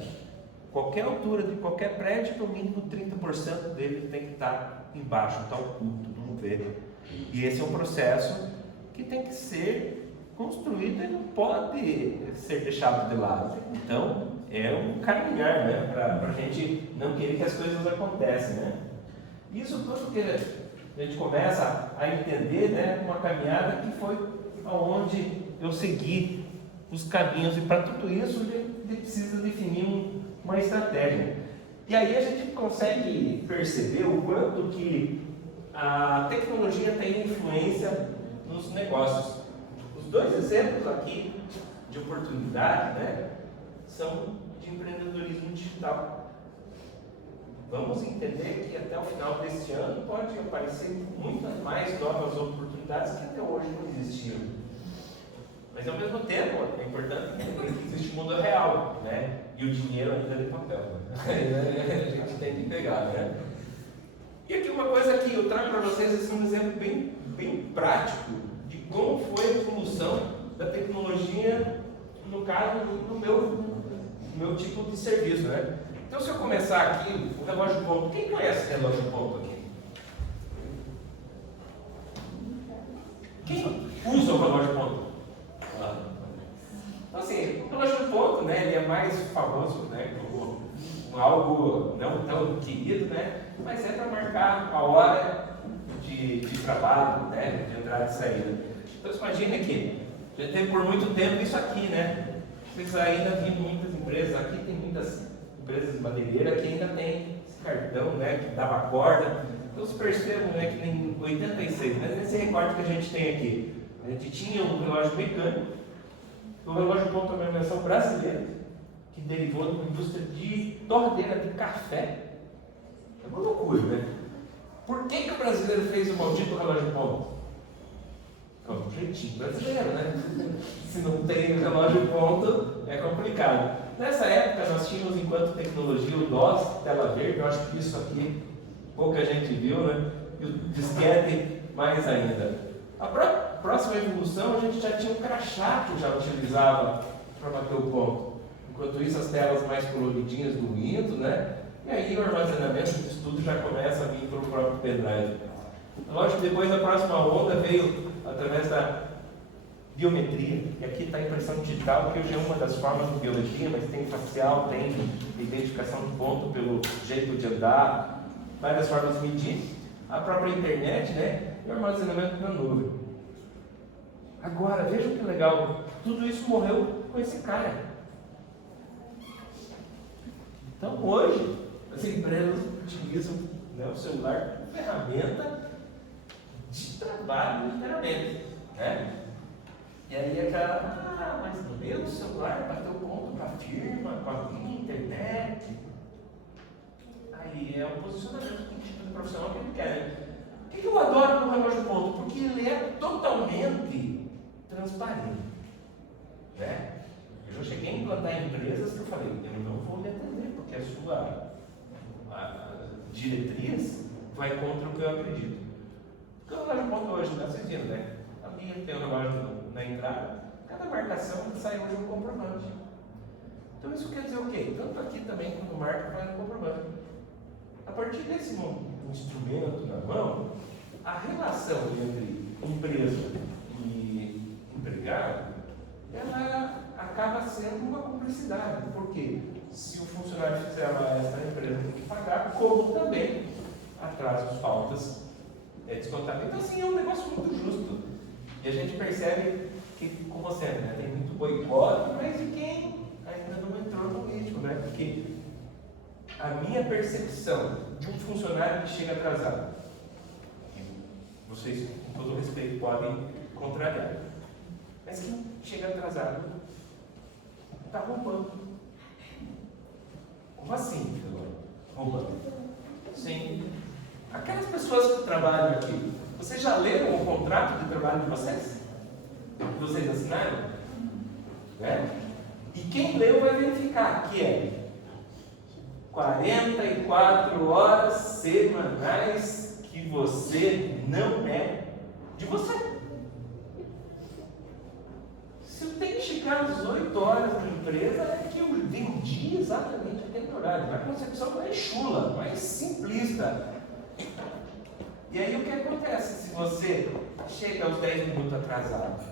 Qualquer altura de qualquer prédio, no mínimo 30% dele tem que estar embaixo, está oculto, não vê. E esse é um processo que tem que ser construído e não pode ser deixado de lado. Então, é um caminhar, né? Para a gente não querer que as coisas aconteçam, né? Isso tudo que a gente começa a entender, né? Uma caminhada que foi aonde eu segui os caminhos, e para tudo isso precisa definir uma estratégia. E aí a gente consegue perceber o quanto que a tecnologia tem influência nos negócios. Os dois exemplos aqui de oportunidade, né, são de empreendedorismo digital. Vamos entender que até o final deste ano pode aparecer muitas mais novas oportunidades que até hoje não existiam. Mas ao mesmo tempo é importante entender que existe o mundo real, né? E o dinheiro ainda é de papel. Né? A gente tem que pegar, né? E aqui uma coisa que eu trago para vocês assim, um exemplo bem prático de como foi a evolução da tecnologia, no caso, no meu tipo de serviço, né? Então, se eu começar aqui, o relógio ponto, quem conhece o relógio ponto aqui? Quem usa o relógio ponto? Então, assim, o relógio ponto, né, ele é mais famoso, né, como algo não tão querido, né, mas é para marcar a hora de trabalho, né, de entrada e saída. Então, imagine aqui, já teve por muito tempo isso aqui, né? Vocês ainda viram muitas empresas, aqui tem muitas empresas madeireiras que ainda tem esse cartão, né, que dava corda. Então, vocês percebam, né, que em 86, né, nesse recorte que a gente tem aqui, a gente tinha um relógio mecânico, o relógio ponto é uma invenção brasileira, que derivou de uma indústria de torradeira de café. É uma loucura, né? Por que o brasileiro fez o maldito relógio ponto? É um jeitinho brasileiro, né? Se não tem relógio ponto, é complicado. Nessa época, nós tínhamos, enquanto tecnologia, o DOS, tela verde. Eu acho que isso aqui pouca gente viu, né? E o disquete, mais ainda. A próxima evolução, a gente já tinha um crachá que já utilizava para bater o ponto. Enquanto isso, as telas mais coloridinhas do Windows, né? E aí o armazenamento disso tudo já começa a vir para o próprio pendrive. Lógico que depois a próxima onda veio através da biometria. E aqui está a impressão digital, que hoje é uma das formas de biometria, mas tem facial, tem identificação de ponto pelo jeito de andar, várias formas de medir. A própria internet, né? E o armazenamento na nuvem. Agora, vejam que legal, tudo isso morreu com esse cara. Então hoje, as empresas utilizam, né, o celular como ferramenta de trabalho, literalmente. Né? E aí é aquela, mas no meu celular bateu ponto com a firma, com a minha internet. Aí é o posicionamento do tipo profissional que ele quer. Né? Por que eu adoro no relógio ponto? Porque ele é totalmente transparente. Né? Eu já cheguei a implantar em empresas que eu falei, eu não vou lhe atender, porque a sua diretriz vai contra o que eu acredito. Porque o relógio ponto hoje, né? Vocês viram, né? Ali tem o relógio na entrada, cada marcação sai hoje um comprovante. Então isso quer dizer o quê? Tanto aqui também quando marca vai no comprovante. A partir desse instrumento na mão, a relação entre empresa e empregado, ela acaba sendo uma cumplicidade. Porque se o funcionário fizer lá, essa empresa tem que pagar, como também atrasos, faltas, descontáveis. Então assim, é um negócio muito justo. E a gente percebe que, como você, né, tem muito boicote, mas e quem ainda não entrou no ritmo, né? Porque a minha percepção de um funcionário que chega atrasado, vocês, com todo respeito, podem contrariar, mas quem chega atrasado está roubando. Como assim, roubando? Sim. Aquelas pessoas que trabalham aqui, vocês já leram o contrato de trabalho de vocês? Que vocês assinaram? Né? E quem leu vai verificar que é 44 horas semanais que você não é de você. Se eu tenho que chegar às 8 horas na empresa, é que eu vendi exatamente aquele horário. A concepção é chula, mais simplista. E aí o que acontece se você chega aos 10 minutos atrasado?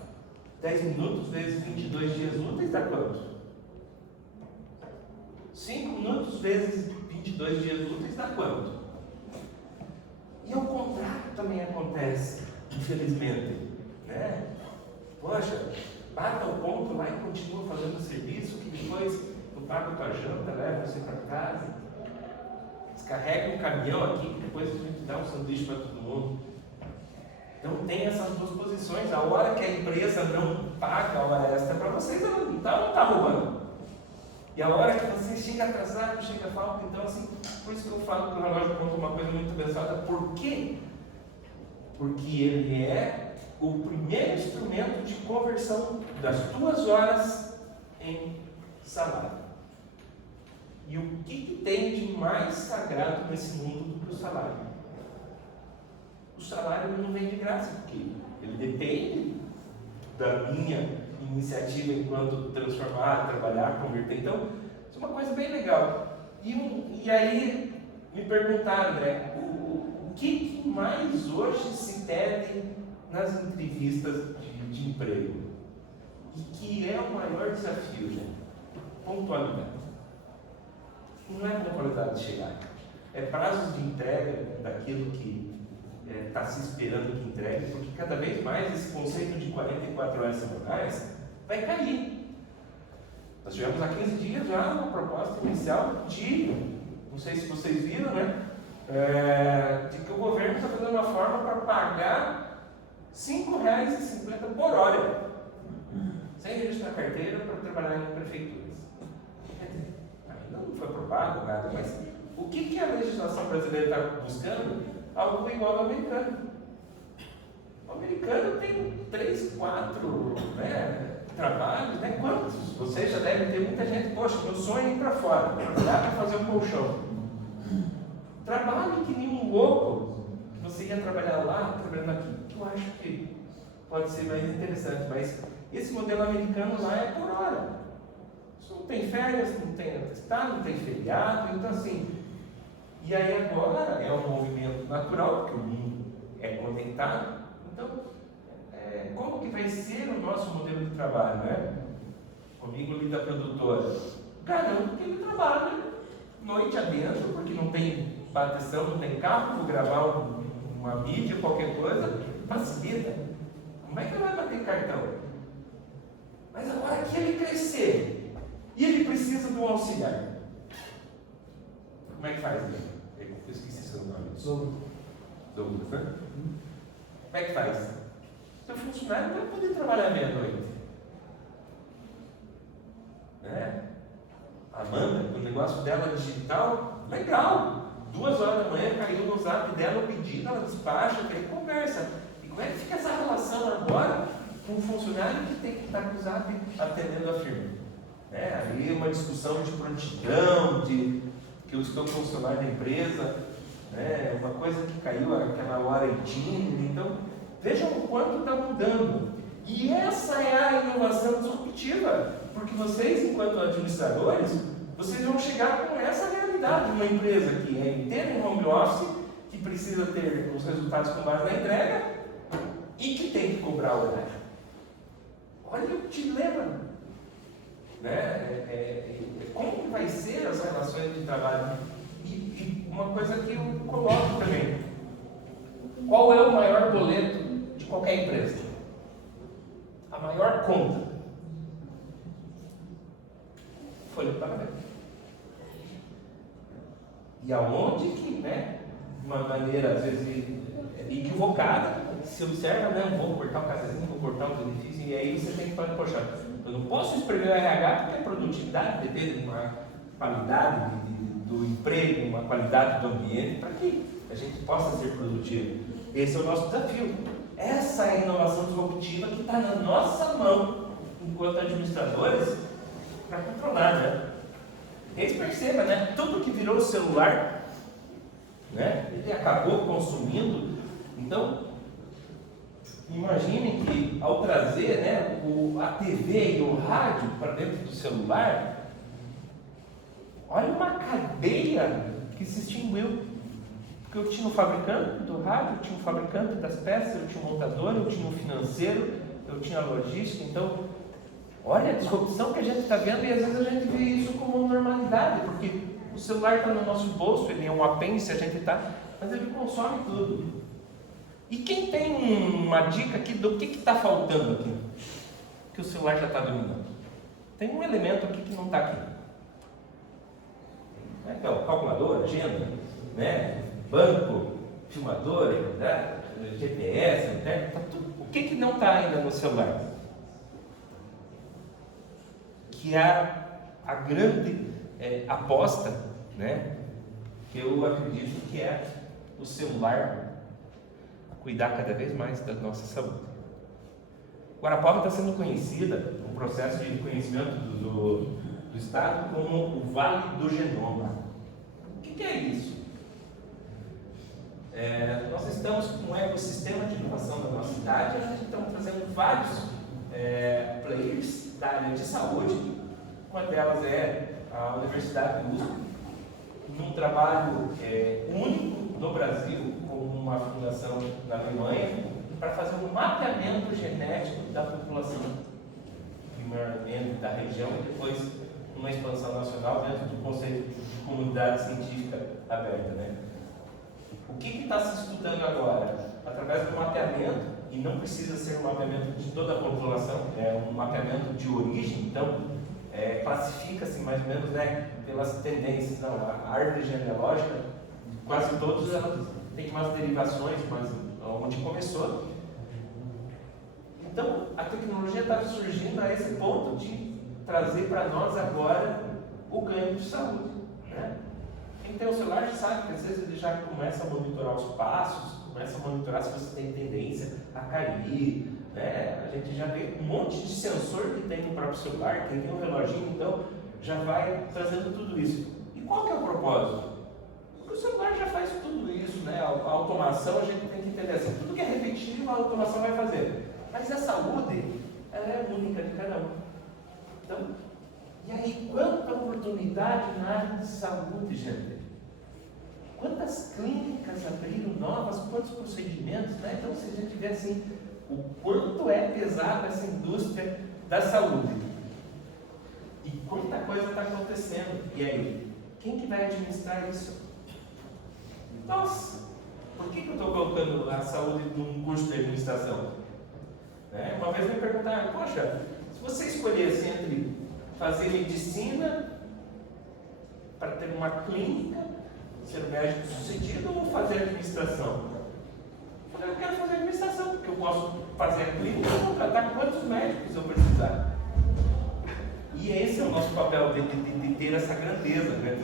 10 minutos vezes 22 dias úteis dá quanto? 5 minutos vezes 22 dias úteis dá quanto? E ao contrário também acontece, infelizmente. Né? Poxa, bata o ponto lá e continua fazendo o serviço, que depois pago a tua janta, leva você para casa, descarrega um caminhão aqui, que depois a gente dá um sanduíche para todo mundo. Então tem essas duas posições. A hora que a empresa não paga a hora extra para vocês, ela não está roubando. E a hora que você chega atrasado, chega falta, então assim, por isso que eu falo que o relógio conta uma coisa muito abençoada. Por quê? Porque ele é o primeiro instrumento de conversão das tuas horas em salário. E o que tem de mais sagrado nesse mundo do que o salário? O salário não vem de graça, porque ele depende da minha iniciativa enquanto transformar, trabalhar, converter. Então, isso é uma coisa bem legal. E aí me perguntaram, né, o que mais hoje se pede nas entrevistas de emprego? E que é o maior desafio, gente? Pontualidade. Não é pontualidade de chegar. É prazos de entrega daquilo que está se esperando que entregue, porque cada vez mais esse conceito de 44 horas semanais vai cair. Nós tivemos há 15 dias já uma proposta inicial de, não sei se vocês viram, né? De que o governo está fazendo uma forma para pagar R$ 5,50 por hora, sem registro na carteira, para trabalhar em prefeituras. Ainda não foi aprovado nada, mas o que a legislação brasileira está buscando? Algo igual ao americano. O americano tem 3, 4 trabalhos, né? Quantos? Vocês já devem ter muita gente, poxa, meu sonho é ir para fora, dá para fazer um colchão. Trabalho que nenhum louco, você ia trabalhar lá, trabalhando aqui. Eu acho que pode ser mais interessante, mas esse modelo americano lá é por hora. Isso não tem férias, não tem atestado, não tem feriado, então assim. E aí agora é um movimento natural, porque o mundo é conectado. Então, como que vai ser o nosso modelo de trabalho, né? Comigo ali da produtora, garanto que ele trabalha noite adentro, porque não tem bateção, não tem carro, vou gravar uma mídia, qualquer coisa, facilita. Como é que ele vai bater cartão? Mas agora que ele crescer, e ele precisa de um auxiliar, como é que faz? Eu esqueci seu nome. Douglas, né? Como é que faz? Seu funcionário não vai poder trabalhar meia-noite. Né? Amanda, o negócio dela digital, legal. 2 horas da manhã caiu no zap dela o pedido, ela despacha, tem conversa. E como é que fica essa relação agora com o funcionário que tem que estar com o zap atendendo a firma? Aí uma discussão de prontidão, de que eu estou funcionário da empresa, uma coisa que caiu aquela hora em time. Então, vejam o quanto está mudando. E essa é a inovação disruptiva, porque vocês, enquanto administradores, vocês vão chegar com essa realidade. Uma empresa que é inteira em home office, que precisa ter os resultados com base na entrega e que tem que cobrar o horário. Olha o dilema. Como que vai ser as relações de trabalho? E uma coisa que eu coloco também: qual é o maior boleto de qualquer empresa? A maior conta? Folha de pagamento. E aonde que, de uma maneira às vezes equivocada, se observa, vou cortar um cafezinho, vou cortar um benefício, e aí você tem que falar, poxa, eu não posso espremer o RH porque a produtividade depende de uma qualidade do emprego, uma qualidade do ambiente, para que a gente possa ser produtivo. Esse é o nosso desafio. Essa é a inovação disruptiva que está na nossa mão, enquanto administradores, para controlar, Eles percebam, tudo que virou celular, ele acabou consumindo. Então, imaginem que ao trazer a TV e o rádio para dentro do celular, olha uma cadeia que se extinguiu. Porque eu tinha o fabricante do rádio, eu tinha o fabricante das peças, eu tinha o montador, eu tinha o financeiro, eu tinha a logística. Então, olha a disrupção que a gente está vendo, e às vezes a gente vê isso como normalidade, porque o celular está no nosso bolso, ele é um apêndice, a gente está, mas ele consome tudo. E quem tem uma dica aqui do que está faltando aqui? Que o celular já está dominando. Tem um elemento aqui que não está aqui. Né? Então, calculadora, agenda, né? Banco, filmador, né? GPS, né? Tá tudo. O que não está ainda no celular? Que é a grande aposta, né? Que eu acredito que é o celular cuidar cada vez mais da nossa saúde. Guarapuava está sendo conhecida, um processo de conhecimento do Estado, como o Vale do Genoma. O que é isso? Nós estamos com um ecossistema de inovação da nossa cidade, a gente está trazendo vários players da área de saúde. Uma delas é a Universidade do USP, num trabalho único no Brasil, com uma fundação na Alemanha, para fazer um mapeamento genético da população, primeiramente da região, e depois uma expansão nacional dentro do conceito de comunidade científica aberta, né? O que está se estudando agora? Através do mapeamento, e não precisa ser um mapeamento de toda a população, é um mapeamento de origem, então classifica-se mais ou menos, né, pelas tendências. Não, a árvore genealógica, quase todos elas têm umas derivações, mas onde começou. Então, a tecnologia está surgindo a esse ponto de trazer para nós agora o ganho de saúde, né? Quem tem o celular já sabe que às vezes ele já começa a monitorar os passos, começa a monitorar se você tem tendência a cair, né? A gente já vê um monte de sensor que tem no próprio celular, quem tem um reloginho, então já vai trazendo tudo isso. E qual que é o propósito? Porque o celular já faz tudo isso, né? A automação a gente tem que entender assim, tudo que é repetitivo a automação vai fazer. Mas a saúde, ela é única de cada um. Então, e aí, quanta oportunidade na área de saúde, gente? Quantas clínicas abriram novas, quantos procedimentos, né? Então, se a gente vê assim, o quanto é pesada essa indústria da saúde. E quanta coisa está acontecendo. E aí, quem que vai administrar isso? Nossa, por que eu estou colocando a saúde num curso de administração? Uma vez me perguntaram, poxa, se você escolhesse entre fazer medicina para ter uma clínica, ser médico sucedido, ou fazer administração? Eu falei, eu quero fazer administração, porque eu posso fazer a clínica e contratar quantos médicos eu precisar. E esse é o nosso papel, de ter essa grandeza, né?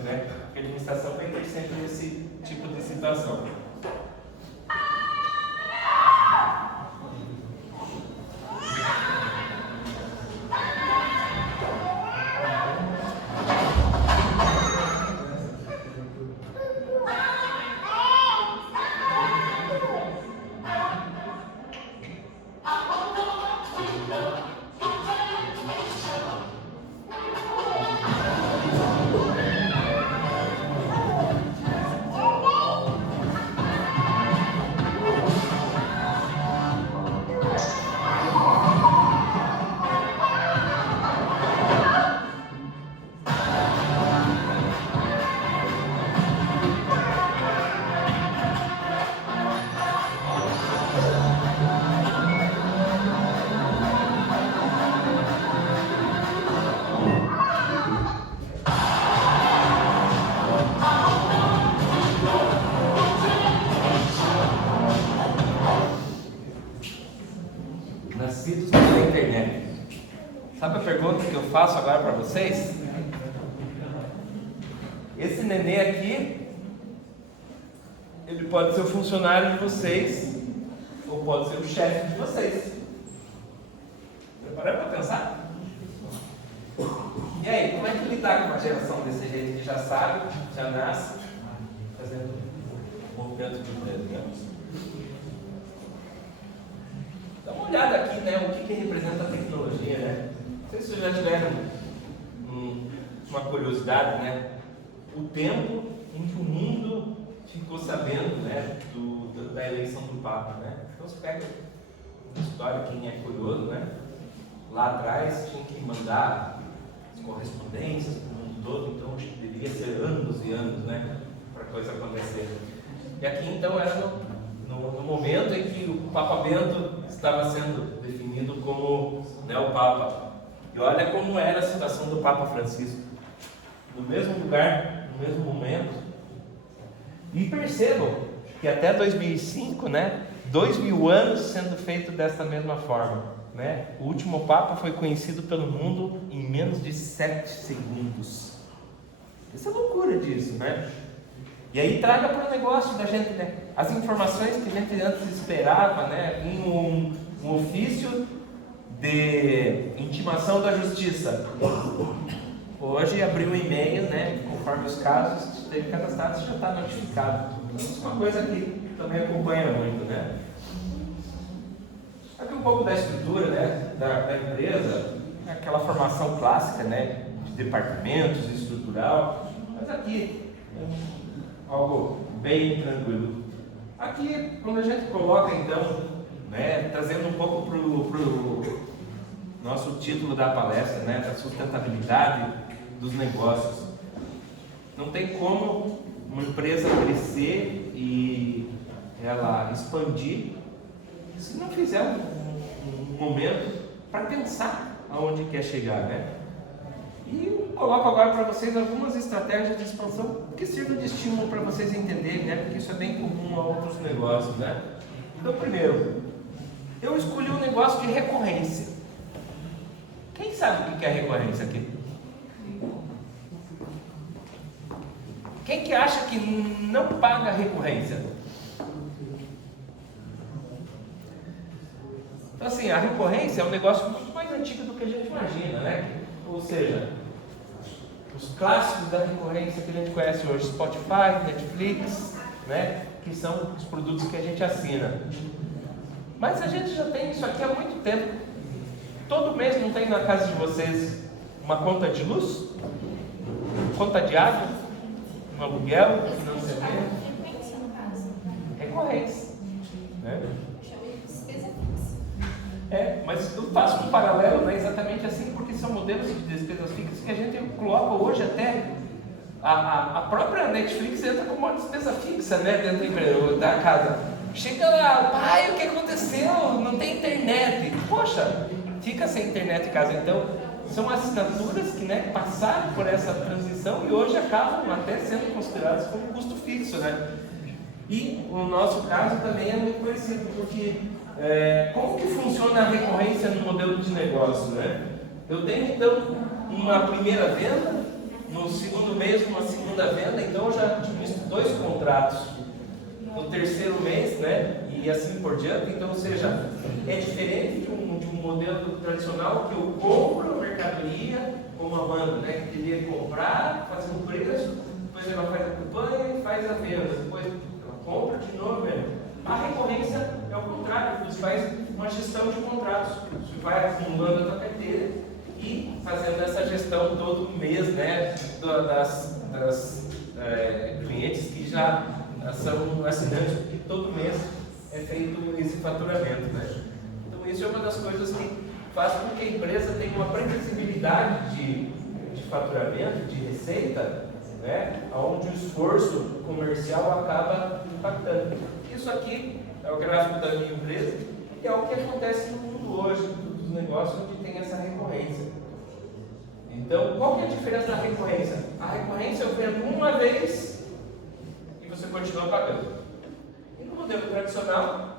Porque a administração vai ter sempre esse tipo de situação. Nascidos pela internet. Sabe a pergunta que eu faço agora para vocês? Esse nenê aqui, ele pode ser o funcionário de vocês, ou pode ser o chefe de vocês. Prepararam para pensar? E aí, como é que lidar com uma geração desse jeito que já sabe, já nasce, fazendo movimento de dedo? Dá uma olhada aqui, né, o que representa a tecnologia, né? Não sei se vocês já tiveram uma curiosidade, né? O tempo em que o mundo ficou sabendo, né, da eleição do Papa, né? Então você pega uma história, quem é curioso, né? Lá atrás tinha que mandar as correspondências para o mundo todo, então acho que deveria ser anos e anos, né, para a coisa acontecer. E aqui então era no momento em que o Papa Bento estava sendo definido como, né, o Papa. E olha como era a situação do Papa Francisco. No mesmo lugar, no mesmo momento. E percebam que até 2005, né, 2000 anos sendo feito desta mesma forma, né? O último Papa foi conhecido pelo mundo em menos de 7 segundos. Isso é loucura disso, né? E aí traga para o negócio da gente, né? As informações que a gente antes esperava, né? Em um ofício de intimação da justiça. Hoje abriu um e-mail, né? Conforme os casos estejam cadastrados, já está notificado. Isso é uma coisa que também acompanha muito, né? Aqui um pouco da estrutura, né? Da empresa, aquela formação clássica, né? De departamentos, estrutural. Mas aqui, algo bem tranquilo. Aqui, quando a gente coloca, então, né? Trazendo um pouco para o nosso título da palestra, né? Da sustentabilidade dos negócios. Não tem como uma empresa crescer e ela expandir se não fizer um momento para pensar aonde quer chegar, né? E eu coloco agora para vocês algumas estratégias de expansão que sirvam de estímulo para vocês entenderem, né? Porque isso é bem comum a outros negócios, né? Então, primeiro, eu escolhi um negócio de recorrência. Quem sabe o que é recorrência aqui? Quem que acha que não paga recorrência? Então assim, a recorrência é um negócio muito mais antigo do que a gente imagina, né? Ou seja, os clássicos da recorrência que a gente conhece hoje, Spotify, Netflix, né? Que são os produtos que a gente assina. Mas a gente já tem isso aqui há muito tempo. Todo mês não tem na casa de vocês uma conta de luz? Conta de água? Um aluguel? Financiamento? Frequência, no caso. Recorrência, né? Chama de despesa fixa. Mas eu faço um paralelo, né, exatamente assim, porque são modelos de despesas fixas que a gente coloca hoje até. A própria Netflix entra como uma despesa fixa, né, dentro da casa. Chega lá, pai, o que aconteceu? Não tem internet. Poxa, fica sem internet em casa. Então, são assinaturas que, né, passaram por essa transição e hoje acabam até sendo consideradas como custo fixo, né? E o nosso caso também é muito conhecido, porque como que funciona a recorrência no modelo de negócio, né? Eu tenho então uma primeira venda, no segundo mês uma segunda venda, então eu já administro 2 contratos no terceiro mês, né? E assim por diante. Então, ou seja, é diferente de um modelo tradicional que eu compro a mercadoria como a Amanda, né? Que queria comprar, fazer um preço, depois ela faz a campanha e faz a venda, depois ela compra de novo mesmo. A recorrência é o contrário, você faz uma gestão de contratos, você vai acumulando a tua carteira e fazendo essa gestão todo mês, né? Das clientes que já são assinantes, porque todo mês é feito esse faturamento, né? Então isso é uma das coisas que faz com que a empresa tenha uma previsibilidade de faturamento, de receita, né? Onde o esforço comercial acaba impactando. Isso aqui é o gráfico da minha empresa e é o que acontece no mundo hoje, dos negócios onde tem essa recorrência. Então, qual que é a diferença da recorrência? A recorrência eu vendo uma vez e você continua pagando. E no modelo tradicional,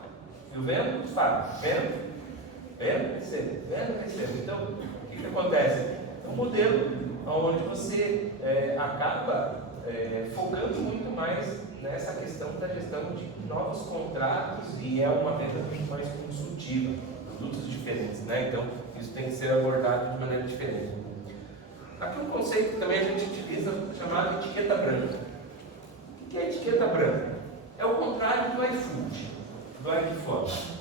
eu vendo, recebo. Então, o que acontece? É um modelo onde você acaba focando muito mais nessa questão da gestão de novos contratos e é uma venda muito mais consultiva, produtos diferentes, né? Então, isso tem que ser abordado de maneira diferente. Aqui um conceito que também a gente utiliza chamado etiqueta branca. O que é etiqueta branca? É o contrário do iFood, do iFood.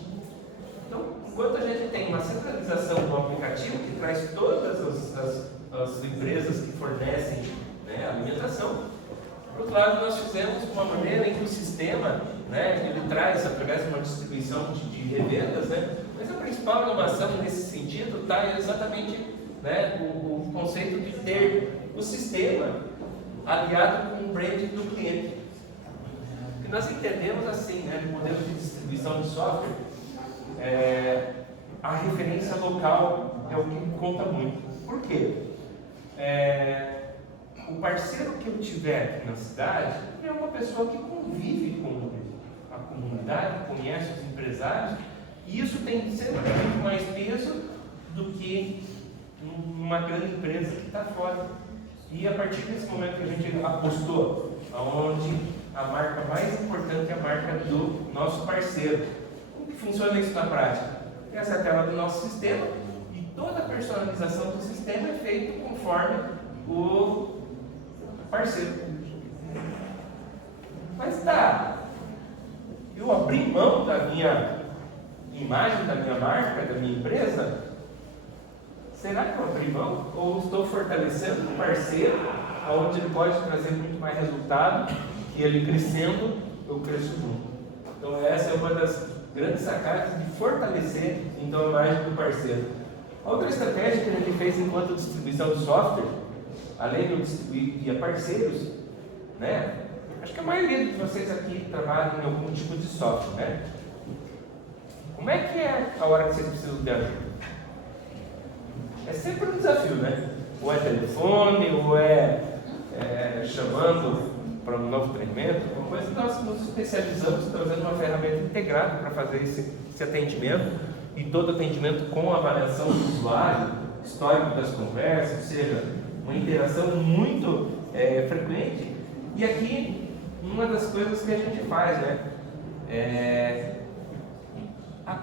Então, enquanto a gente tem uma centralização do aplicativo que traz todas as empresas que fornecem, né, alimentação, por outro lado, nós fizemos de uma maneira em que o sistema, né, ele traz através de uma distribuição de revendas, né, mas a principal inovação nesse sentido está exatamente, né, o conceito de ter o sistema aliado com o brand do cliente. O que nós entendemos assim, né, no modelo de distribuição de software, a referência local é o que conta muito. Por quê? o parceiro que eu tiver aqui na cidade é uma pessoa que convive com a comunidade, conhece os empresários, e isso tem sempre muito mais peso do que uma grande empresa que está fora. E a partir desse momento que a gente apostou, onde a marca mais importante é a marca do nosso parceiro. Como que funciona isso na prática? Essa é a tela do nosso sistema e toda a personalização do sistema é feita conforme o parceiro. Mas tá, eu abri mão da minha imagem, da minha marca, da minha empresa? Será que eu abri mão? Ou estou fortalecendo o parceiro, onde ele pode trazer muito mais resultado, e ele crescendo, eu cresço junto. Então essa é uma das grandes sacadas de fortalecer então a imagem do parceiro. Outra estratégia que a gente fez enquanto distribuição de software, além de distribuir via parceiros, né? Acho que a maioria de vocês aqui trabalham em algum tipo de software, né? Como é que é a hora que vocês precisam de ajuda? É sempre um desafio, né? Ou é telefone, ou é chamando para um novo treinamento, uma coisa que nós nos especializamos trazendo uma ferramenta integrada para fazer esse atendimento, e todo atendimento com avaliação do usuário, histórico das conversas, ou seja, uma interação muito frequente. E aqui, uma das coisas que a gente faz, né?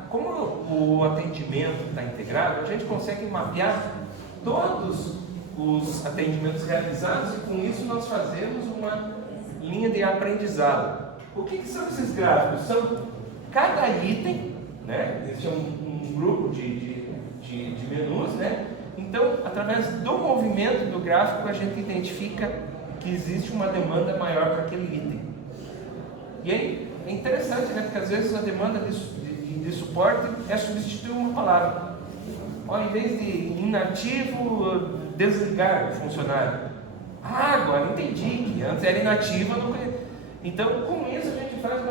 Como o atendimento está integrado, a gente consegue mapear todos os atendimentos realizados, e com isso nós fazemos uma linha de aprendizado. O que são esses gráficos? São cada item, né? Esse é um grupo de menus, né? Então, através do movimento do gráfico, a gente identifica que existe uma demanda maior para aquele item. E aí, é interessante, né? Porque às vezes a demanda de suporte é substituir uma palavra. Ao invés de inativo, desligar o funcionário. Ah, agora entendi que antes era inativa. Então, com isso, a gente faz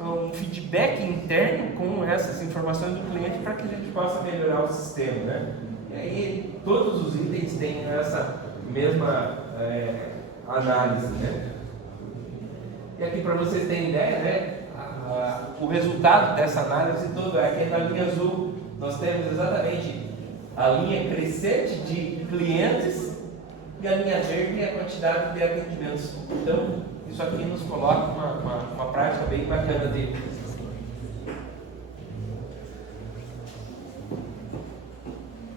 um feedback interno com essas informações do cliente para que a gente possa melhorar o sistema, né? E aí, todos os itens têm essa mesma análise, né? E aqui, para vocês terem ideia, né? O resultado dessa análise toda é que na linha azul nós temos exatamente a linha crescente de clientes e a linha verde é a quantidade de atendimentos. Então, isso aqui nos coloca uma prática bem bacana de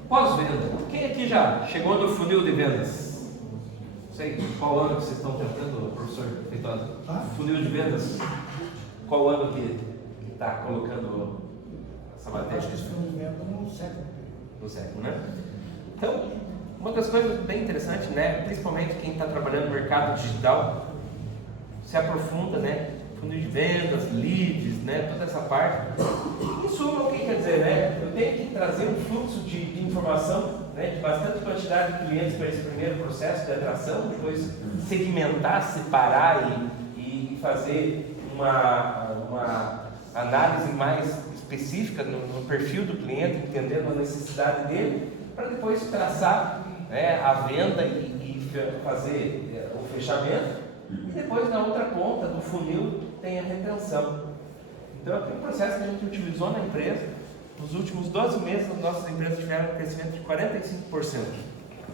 pós-venda. Quem aqui já chegou no funil de vendas? Não sei qual ano que vocês estão tentando, professor Feitosa? Funil de vendas. Qual ano que está colocando essa matéria? Acho que isso foi no século. No século, né? Então, uma das coisas bem interessantes, né? Principalmente quem está trabalhando no mercado digital, se aprofunda, né? Fundo de vendas, leads, né? Toda essa parte. Em suma, o que quer dizer, né? Eu tenho que trazer um fluxo de informação, né? De bastante quantidade de clientes para esse primeiro processo de atração, depois segmentar, separar e fazer uma análise mais específica no perfil do cliente, entendendo a necessidade dele, para depois traçar, né, a venda e fazer o fechamento. E depois, na outra ponta do funil, tem a retenção. Então, aqui é um processo que a gente utilizou na empresa. Nos últimos 12 meses, as nossas empresas tiveram um crescimento de 45%,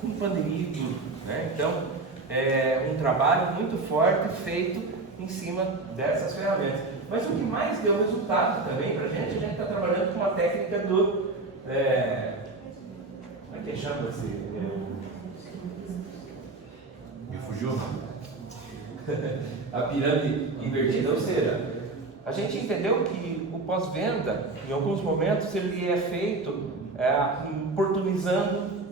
com pandemia e tudo, né? Então, é um trabalho muito forte feito em cima dessas ferramentas. Mas o que mais deu resultado também para a gente está trabalhando com a técnica do... como é que chama esse... Me fugiu. A pirâmide invertida, ou seja, a gente entendeu que o pós-venda, em alguns momentos, ele é feito oportunizando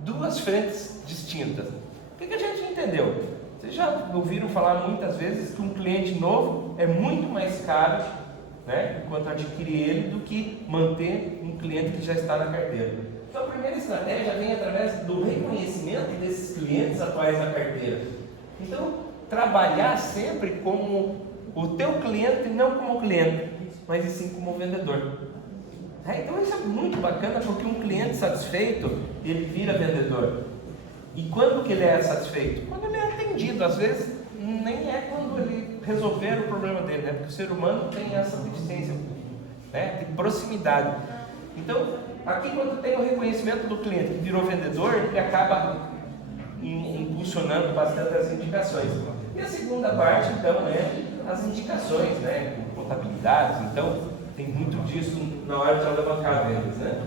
duas frentes distintas. O que a gente entendeu? Vocês já ouviram falar muitas vezes que um cliente novo é muito mais caro, né, enquanto adquirir ele, do que manter um cliente que já está na carteira. Então a primeira estratégia vem através do reconhecimento desses clientes atuais na carteira. Então, trabalhar sempre como o teu cliente, não como cliente, mas e sim como vendedor. Então isso é muito bacana, porque um cliente satisfeito, ele vira vendedor. E quando que ele é satisfeito? Quando ele é atendido. Às vezes nem é quando ele resolver o problema dele, né? Porque o ser humano tem essa deficiência, né, de proximidade. Então, aqui quando tem o reconhecimento do cliente que virou vendedor, ele acaba impulsionando bastante as indicações. E a segunda parte, então, é as indicações, né, com contabilidades. Então, tem muito disso na hora de alavancar vendas, né?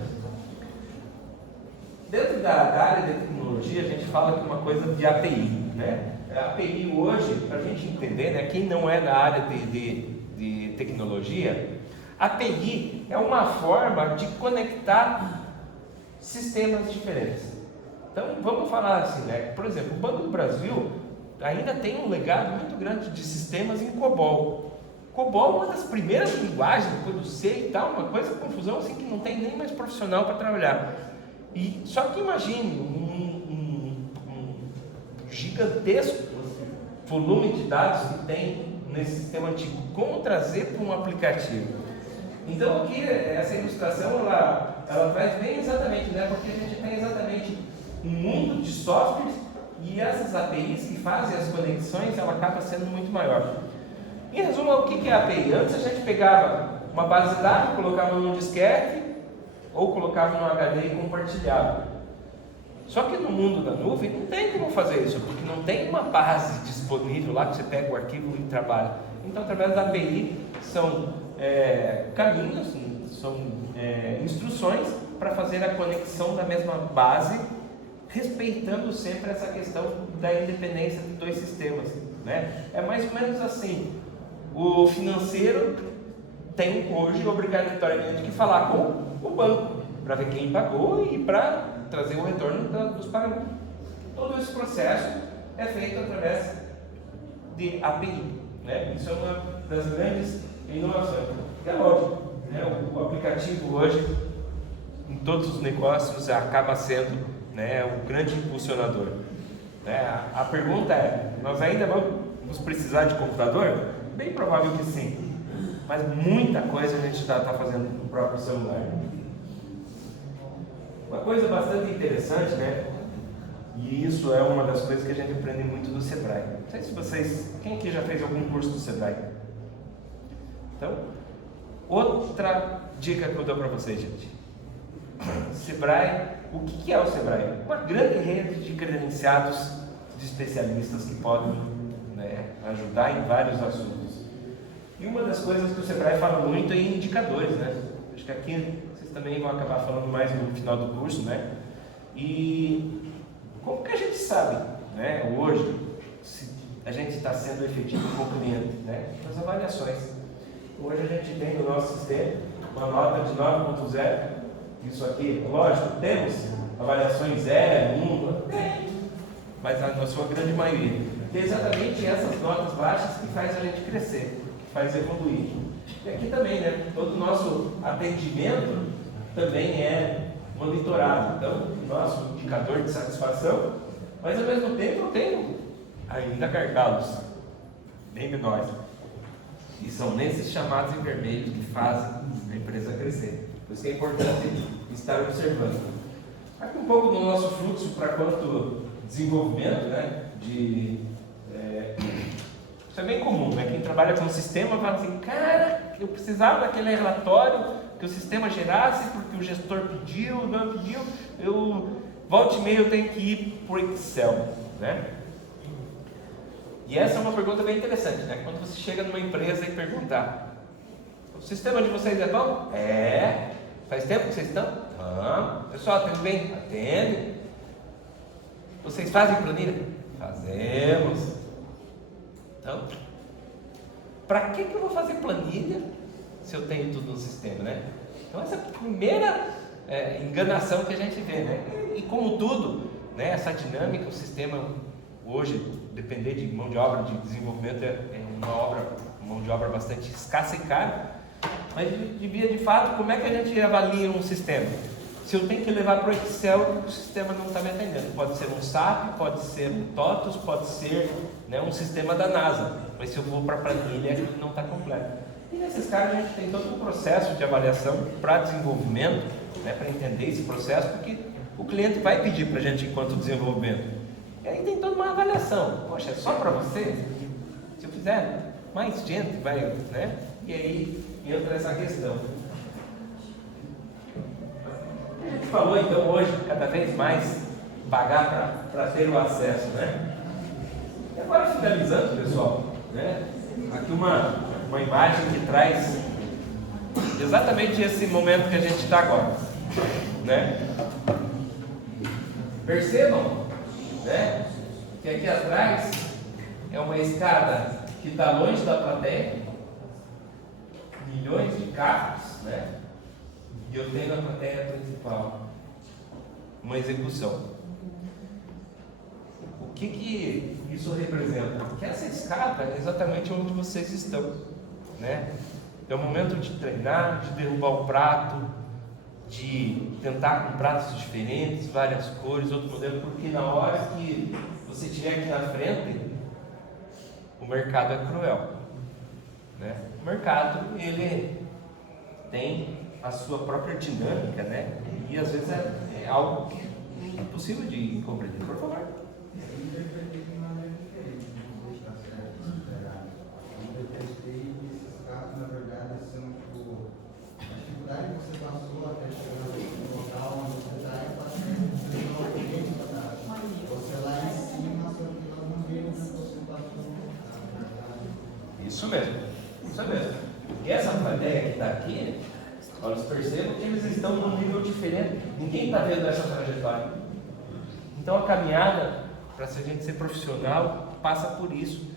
Dentro da área de tecnologia, a gente fala que uma coisa de API, né? A API hoje, para a gente entender, né, quem não é da área de tecnologia, API é uma forma de conectar sistemas diferentes. Então, vamos falar assim, né? Por exemplo, o Banco do Brasil ainda tem um legado muito grande de sistemas em COBOL. COBOL é uma das primeiras linguagens, depois do C e tal, uma coisa, confusão assim que não tem nem mais profissional para trabalhar. E só que imagine um gigantesco volume de dados que tem nesse sistema antigo, como trazer para um aplicativo. Então aqui essa ilustração ela traz bem exatamente, né? Porque a gente tem exatamente um mundo de softwares e essas APIs que fazem as conexões, ela acaba sendo muito maior. Em resumo, o que é a API? Antes a gente pegava uma base de dados, colocava num disquete ou colocava no HD e compartilhava. Só que no mundo da nuvem não tem como fazer isso, porque não tem uma base disponível lá que você pega o arquivo e trabalha. Então, através da API, são caminhos, são instruções para fazer a conexão da mesma base, respeitando sempre essa questão da independência de dois sistemas, né? É mais ou menos assim. O financeiro tem hoje obrigatoriamente que falar com o banco para ver quem pagou e para trazer o retorno dos pagamentos. Todo esse processo é feito através de API, né? Isso é uma das grandes inovações. E é lógico, né? O aplicativo hoje, em todos os negócios, acaba sendo, né, o grande impulsionador. Né? A pergunta é, nós ainda vamos precisar de computador? Bem provável que sim, mas muita coisa a gente está fazendo no próprio celular. Uma coisa bastante interessante, né? E isso é uma das coisas que a gente aprende muito do Sebrae. Não sei se vocês, quem aqui já fez algum curso do Sebrae? Então, outra dica que eu dou para vocês, gente. Sebrae, o que é o Sebrae? Uma grande rede de credenciados de especialistas que podem, né, ajudar em vários assuntos. E uma das coisas que o Sebrae fala muito é em indicadores, né? Acho que aqui vocês também vão acabar falando mais no final do curso, né? E como que a gente sabe, né, hoje, se a gente está sendo efetivo com o cliente, né? Nas avaliações. Hoje a gente tem no nosso sistema uma nota de 9.0. Isso aqui, lógico, temos avaliações 0, 1, mas na sua grande maioria. E é exatamente essas notas baixas que faz a gente crescer, que faz evoluir. E aqui também, né? Todo o nosso atendimento também é monitorado. Então, nosso indicador de satisfação, mas ao mesmo tempo eu tenho ainda gargalos bem menores. E são nesses chamados em vermelho que fazem a empresa crescer. Por isso que é importante estar observando. Aqui um pouco do nosso fluxo para quanto desenvolvimento, né? Isso é bem comum, né? Quem trabalha com o sistema fala assim, cara, eu precisava daquele relatório que o sistema gerasse porque o gestor pediu, não pediu, volta e meia eu tenho que ir para o Excel, né? E essa é uma pergunta bem interessante, né? Quando você chega numa empresa e perguntar, o sistema de vocês é bom? É. Faz tempo que vocês estão? Pessoal, atende bem? Atende. Vocês fazem planilha? Fazemos. Então, para que eu vou fazer planilha se eu tenho tudo no sistema, né? Então essa é a primeira enganação que a gente vê, né? E como tudo, né, essa dinâmica, o sistema hoje, depender de mão de obra, de desenvolvimento, é uma mão de obra bastante escassa e cara, mas devia de fato, como é que a gente avalia um sistema? Se eu tenho que levar para o Excel, o sistema não está me atendendo. Pode ser um SAP, pode ser um TOTUS, pode ser, né, um sistema da NASA, mas se eu vou para a planilha, ele não está completo. E nesses casos a gente tem todo um processo de avaliação para desenvolvimento, né, para entender esse processo, porque o cliente vai pedir para a gente enquanto desenvolvimento. E aí tem toda uma avaliação. Poxa, é só para você? Se eu fizer, mais gente vai, né? E aí entra essa questão. A gente falou então hoje, cada vez mais, pagar para ter o acesso, né? E agora finalizando, pessoal, né? Aqui uma imagem que traz exatamente esse momento que a gente está agora, né? Percebam, né? Que aqui atrás é uma escada que está longe da plateia, milhões de carros, né? E eu tenho na plateia principal uma execução. O que isso representa? Que essa escada é exatamente onde vocês estão, né? É o momento de treinar, de derrubar o prato, de tentar com pratos diferentes, várias cores, outro modelo, porque na hora que você estiver aqui na frente, o mercado é cruel, né? O mercado, ele tem a sua própria dinâmica, né? E às vezes é algo que é impossível de compreender. Por favor. Na verdade, são tipo, a dificuldade que você passou até chegar no local onde você está é você lá em cima, só que nós não vemos que você passou. Isso mesmo, isso mesmo. E essa plateia que está aqui, olha, percebam que eles estão num nível diferente. Ninguém está vendo essa trajetória. Então a caminhada, para a gente ser profissional, passa por isso,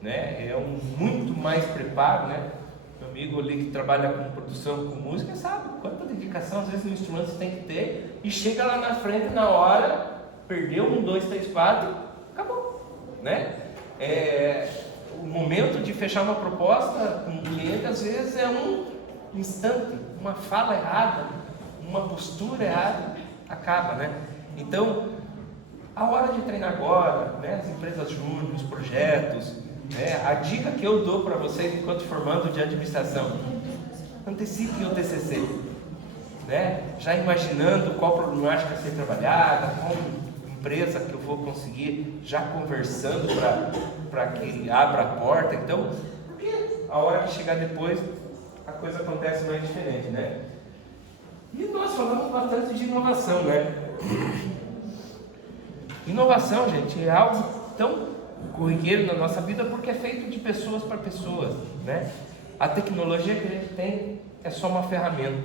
né? É muito mais preparo, né? Meu amigo ali que trabalha com produção, com música, sabe quanta dedicação às vezes no instrumento você tem que ter, e chega lá na frente na hora, perdeu 1, 2, 3, 4, acabou, né? O momento de fechar uma proposta com um cliente às vezes é um instante, uma fala errada, uma postura errada, acaba, né? Então, a hora de treinar agora, né? As empresas júnior, os projetos, né? A dica que eu dou para vocês enquanto formando de administração: antecipem o TCC, né? Já imaginando qual problemática a ser trabalhada, qual empresa que eu vou conseguir, já conversando para que abra a porta. Então, porque a hora que chegar depois, a coisa acontece mais diferente, né? E nós falamos bastante de inovação, né? Inovação, gente, é algo tão corriqueiro na nossa vida porque é feito de pessoas para pessoas, né? A tecnologia que a gente tem é só uma ferramenta.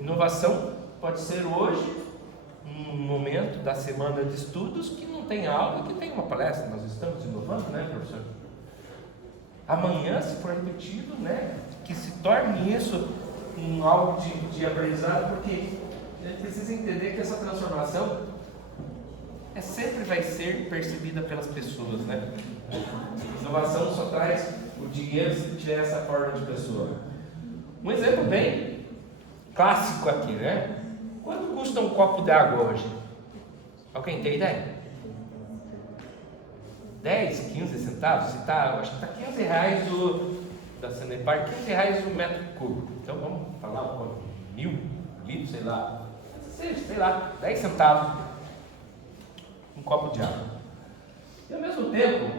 Inovação pode ser hoje um momento da semana de estudos que não tem aula, que tem uma palestra. Nós estamos inovando, né, professor? Amanhã, se for repetido, né, que se torne isso algo de aprendizado, porque a gente precisa entender que essa transformação sempre vai ser percebida pelas pessoas, né? Inovação só traz o dinheiro se tiver essa forma de pessoa. Um exemplo bem clássico aqui, né? Quanto custa um copo de água hoje? Alguém tem ideia? 10, 15 centavos? Se tá, acho que está R$15 da Sanepar, R$15 o metro cúbico. Então vamos falar um pouco, 1.000 litros, sei lá, 10 centavos um copo de água. E ao mesmo tempo,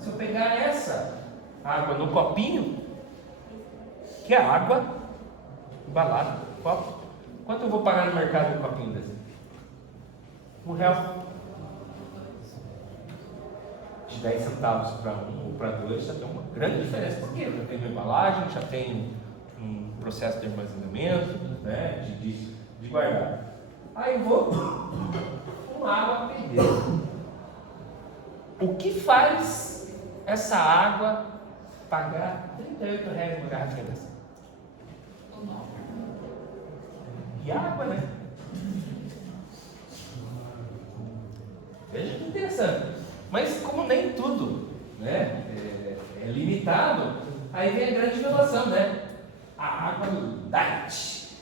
se eu pegar essa água no copinho, que é água embalada, copo, quanto eu vou pagar no mercado um copinho desse? R$1. De 10 centavos para 1 ou para 2 já tem uma grande diferença. Por quê? Já tem uma embalagem, já tem um processo de armazenamento, né, de guardar. Aí eu vou com água perder. O que faz essa água pagar R$38 uma garrafinha dessa? E água, né? Veja que interessante. Mas como nem tudo, né, é limitado, aí vem a grande inovação, né? A água light.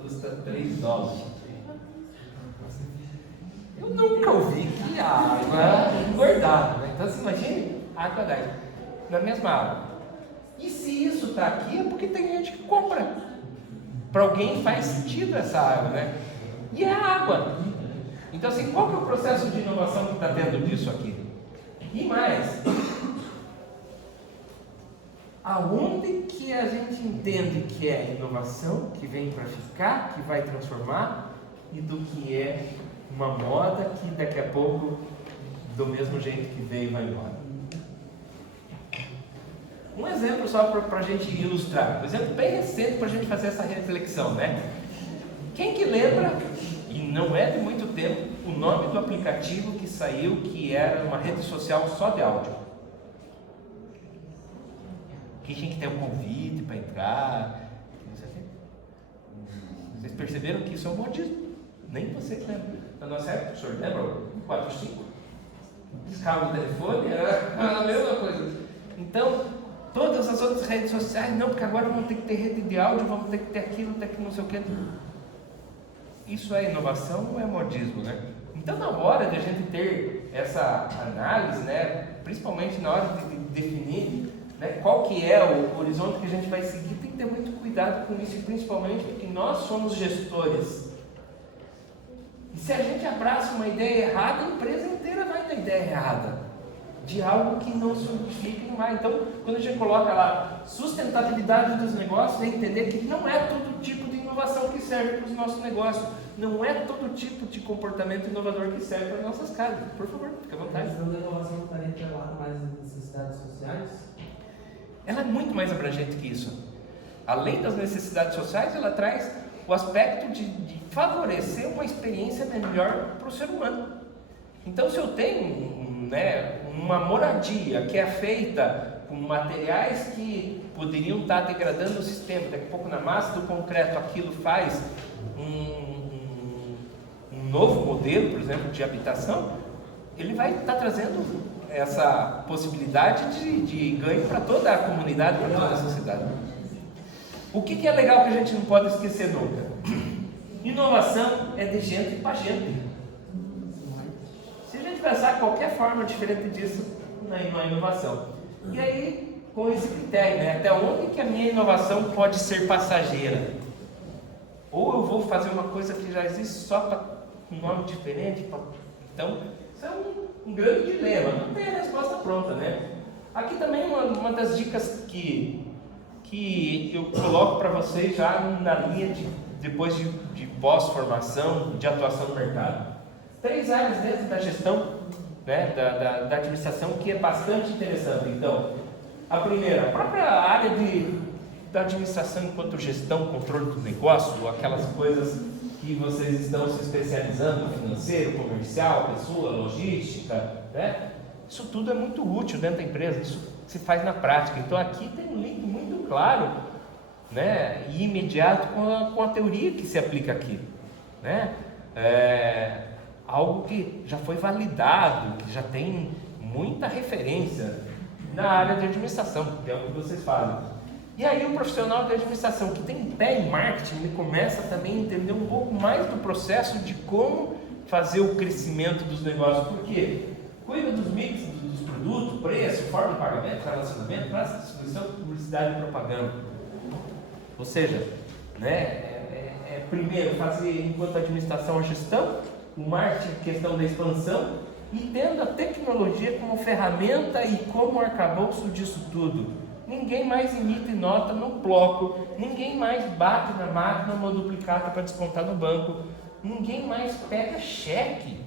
Custa $3. Eu nunca ouvi que a água engordava, né? Então você imagina a água light na mesma água. E se isso está aqui é porque tem gente que compra. Para alguém faz sentido essa água, né? E é água. Então, assim, qual que é o processo de inovação que está tendo disso aqui? E mais, aonde que a gente entende que é inovação, que vem para ficar, que vai transformar, e do que é uma moda que daqui a pouco, do mesmo jeito que veio, vai embora? Um exemplo só para a gente ilustrar, um exemplo bem recente para a gente fazer essa reflexão, né? Quem que lembra, e não é de muito tempo, o nome do aplicativo que saiu, que era uma rede social só de áudio? Que tinha que ter um convite para entrar, não sei o quê. Vocês perceberam que isso é um modismo? Nem vocês lembram. Na nossa época, o senhor lembra? 45? Discava o telefone, era a mesma coisa. Então, todas as outras redes sociais, não, porque agora vamos ter que ter rede de áudio, vamos ter que ter aquilo, ter que não sei o quê. Isso é inovação ou é modismo, né? Então, na hora de a gente ter essa análise, né, principalmente na hora de definir, né, qual que é o horizonte que a gente vai seguir, tem que ter muito cuidado com isso, principalmente porque nós somos gestores. E se a gente abraça uma ideia errada, a empresa inteira vai na ideia errada, de algo que não significa e não vai. Então, quando a gente coloca lá sustentabilidade dos negócios, é entender que não é todo tipo de inovação que serve para os nossos negócios, não é todo tipo de comportamento inovador que serve para as nossas casas. Por favor, fique à vontade. A questão da inovação estaria atrelada mais às necessidades sociais? Ela é muito mais abrangente que isso. Além das necessidades sociais, ela traz o aspecto de favorecer uma experiência melhor para o ser humano. Então, se eu tenho uma moradia que é feita com materiais que poderiam estar degradando o sistema, daqui a pouco na massa do concreto aquilo faz um novo modelo, por exemplo, de habitação, ele vai estar trazendo essa possibilidade de ganho para toda a comunidade, para toda a sociedade. O que é legal que a gente não pode esquecer nunca? Inovação é de gente para gente. Se a gente pensar qualquer forma diferente disso, não é inovação. E aí, com esse critério, né? Até onde que a minha inovação pode ser passageira? Ou eu vou fazer uma coisa que já existe só para um nome diferente? Então, isso é um grande dilema. Não tem a resposta pronta, né? Aqui também uma das dicas que eu coloco para vocês já na linha depois de pós-formação, de atuação no mercado. 3 áreas dentro da gestão, né, da administração, que é bastante interessante. Então, a primeira, a própria área da administração enquanto gestão, controle do negócio, aquelas coisas que vocês estão se especializando, financeiro, comercial, pessoa, logística, né? Isso tudo é muito útil dentro da empresa, isso se faz na prática. Então aqui tem um link muito claro, né, e imediato com a teoria que se aplica aqui, né? Algo que já foi validado, que já tem muita referência na área de administração, que é o que vocês fazem. E aí o profissional de administração que tem pé em marketing, ele começa também a entender um pouco mais do processo de como fazer o crescimento dos negócios, porque cuida dos mix dos produtos, preço, forma de pagamento, relacionamento, praça de distribuição, publicidade e propaganda. Ou seja, né, primeiro fazer enquanto administração a gestão, o marketing, a questão da expansão, e tendo a tecnologia como ferramenta e como arcabouço disso tudo. Ninguém mais emite nota no bloco, ninguém mais bate na máquina uma duplicata para descontar no banco, ninguém mais pega cheque.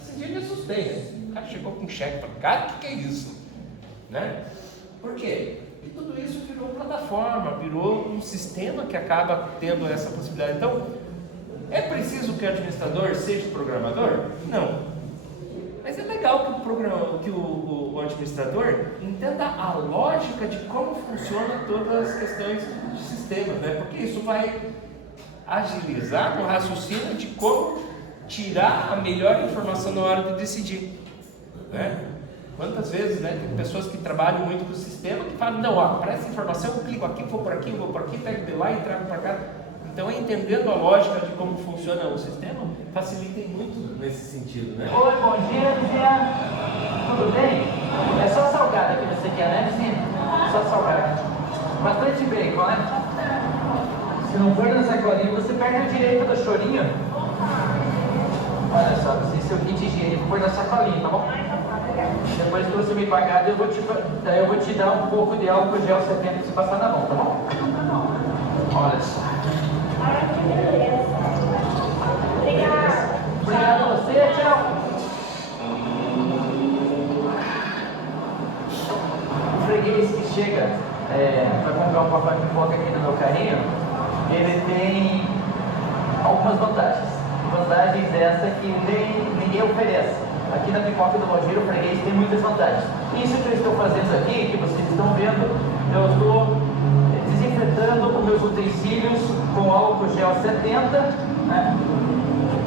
Esse dia eu me assustei, né? O cara chegou com cheque e falou, cara, o que é isso? Né? Por quê? E tudo isso virou plataforma, virou um sistema que acaba tendo essa possibilidade. Então, é preciso que o administrador seja programador? Não. Mas é legal que o administrador entenda a lógica de como funciona todas as questões de sistema, né? Porque isso vai agilizar o raciocínio de como tirar a melhor informação na hora de decidir, né? Quantas vezes, né, tem pessoas que trabalham muito com o sistema que falam, não, para essa informação eu clico aqui, vou por aqui, pego de lá e trago para cá. Então, entendendo a lógica de como funciona o sistema, facilita muito nesse sentido, né? Oi, bom dia, vizinha. Tudo bem? É só salgado que você quer, né, vizinha? Só salgado. Bastante bacon, né? Se não for na sacolinha, você perde o direito do chorinho. Olha só, você seu kit higiênico, põe na sacolinha, tá bom? Depois que você me pagar, daí eu vou te dar um pouco de álcool gel 70 pra você passar na mão, tá bom? Olha só. Obrigado a você, tchau. O freguês que chega para comprar um pacote de pipoca aqui no meu carinho, ele tem algumas vantagens. Vantagens essas que ninguém oferece. Aqui na pipoca do Valdir, o freguês tem muitas vantagens. Isso que eu estou fazendo aqui, que vocês estão vendo, eu estou desinfetando os meus utensílios com álcool gel 70, né?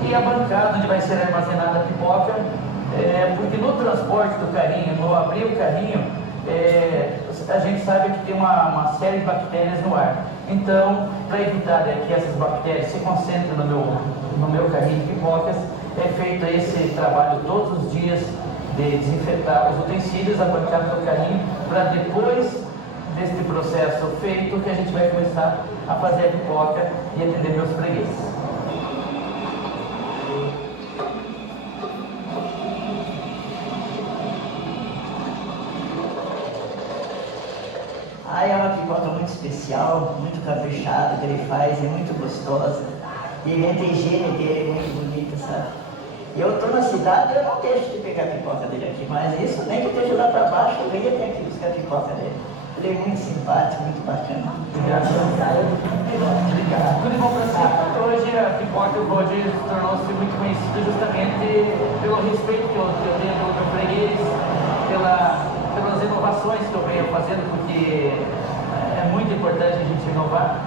E a bancada onde vai ser armazenada a pipoca, porque no transporte do carrinho, no abrir o carrinho, a gente sabe que tem uma série de bactérias no ar. Então, para evitar que essas bactérias se concentrem no meu carrinho de pipocas, é feito esse trabalho todos os dias de desinfetar os utensílios, a bancada do carrinho, para depois deste processo feito que a gente vai começar a fazer a pipoca e atender meus fregueses. É uma pipoca muito especial, muito caprichada que ele faz, é muito gostosa. E a higiene dele é muito bonita, sabe? Eu estou na cidade, eu não deixo de pegar a pipoca dele aqui, mas isso nem que eu esteja lá para baixo, eu venho até aqui buscar a pipoca dele. Ele é muito simpático, muito bacana. Obrigado. Tudo bom para você? Hoje a pipoca do Valdir tornou-se muito conhecida justamente pelo respeito que eu tenho pelo meu freguês, pelas inovações que eu venho fazendo, porque é muito importante a gente inovar.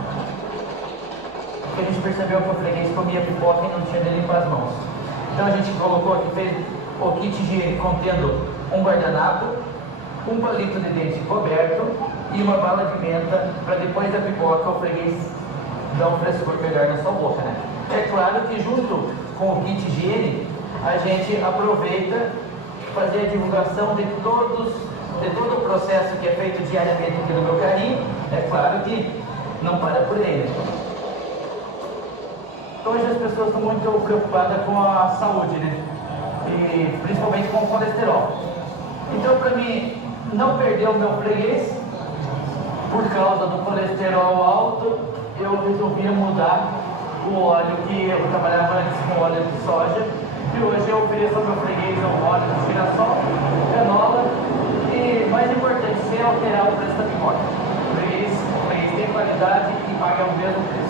Porque a gente percebeu que o freguês comia pipoca e não tinha nem limpar as mãos. Então a gente colocou aqui, fez o kit higiênico contendo um guardanapo, um palito de dente coberto e uma bala de menta para depois da pipoca o freguês dar um frescor melhor na sua boca, né? É claro que junto com o kit higiene a gente aproveita fazer a divulgação de todo o processo que é feito diariamente aqui no meu carrinho. É claro que não para por aí. Hoje as pessoas estão muito preocupadas com a saúde, né? E principalmente com o colesterol. Então, para mim não perder o meu freguês por causa do colesterol alto, eu resolvi mudar o óleo que eu trabalhava antes com óleo de soja. E hoje eu ofereço ao meu freguês um óleo de girassol, canola e, mais importante, sem alterar o preço da pipoca. O freguês tem qualidade e paga o mesmo preço.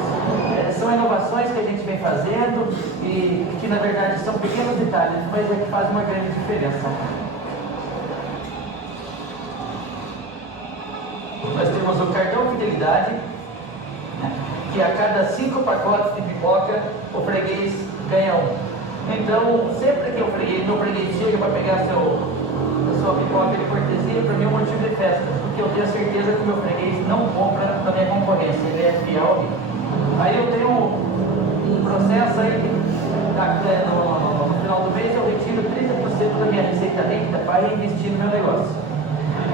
São inovações que a gente vem fazendo e que na verdade são pequenos detalhes, mas é que fazem uma grande diferença. Nós temos o cartão Fidelidade, que a cada 5 pacotes de pipoca o freguês ganha um. Então, sempre que meu freguês chega para pegar a sua pipoca de cortesia, para mim é um motivo de festa, porque eu tenho certeza que o meu freguês não compra da minha concorrência, ele é fiel a mim. Aí eu tenho um processo aí, no final do mês eu retiro 30% da minha receita líquida para investir no meu negócio.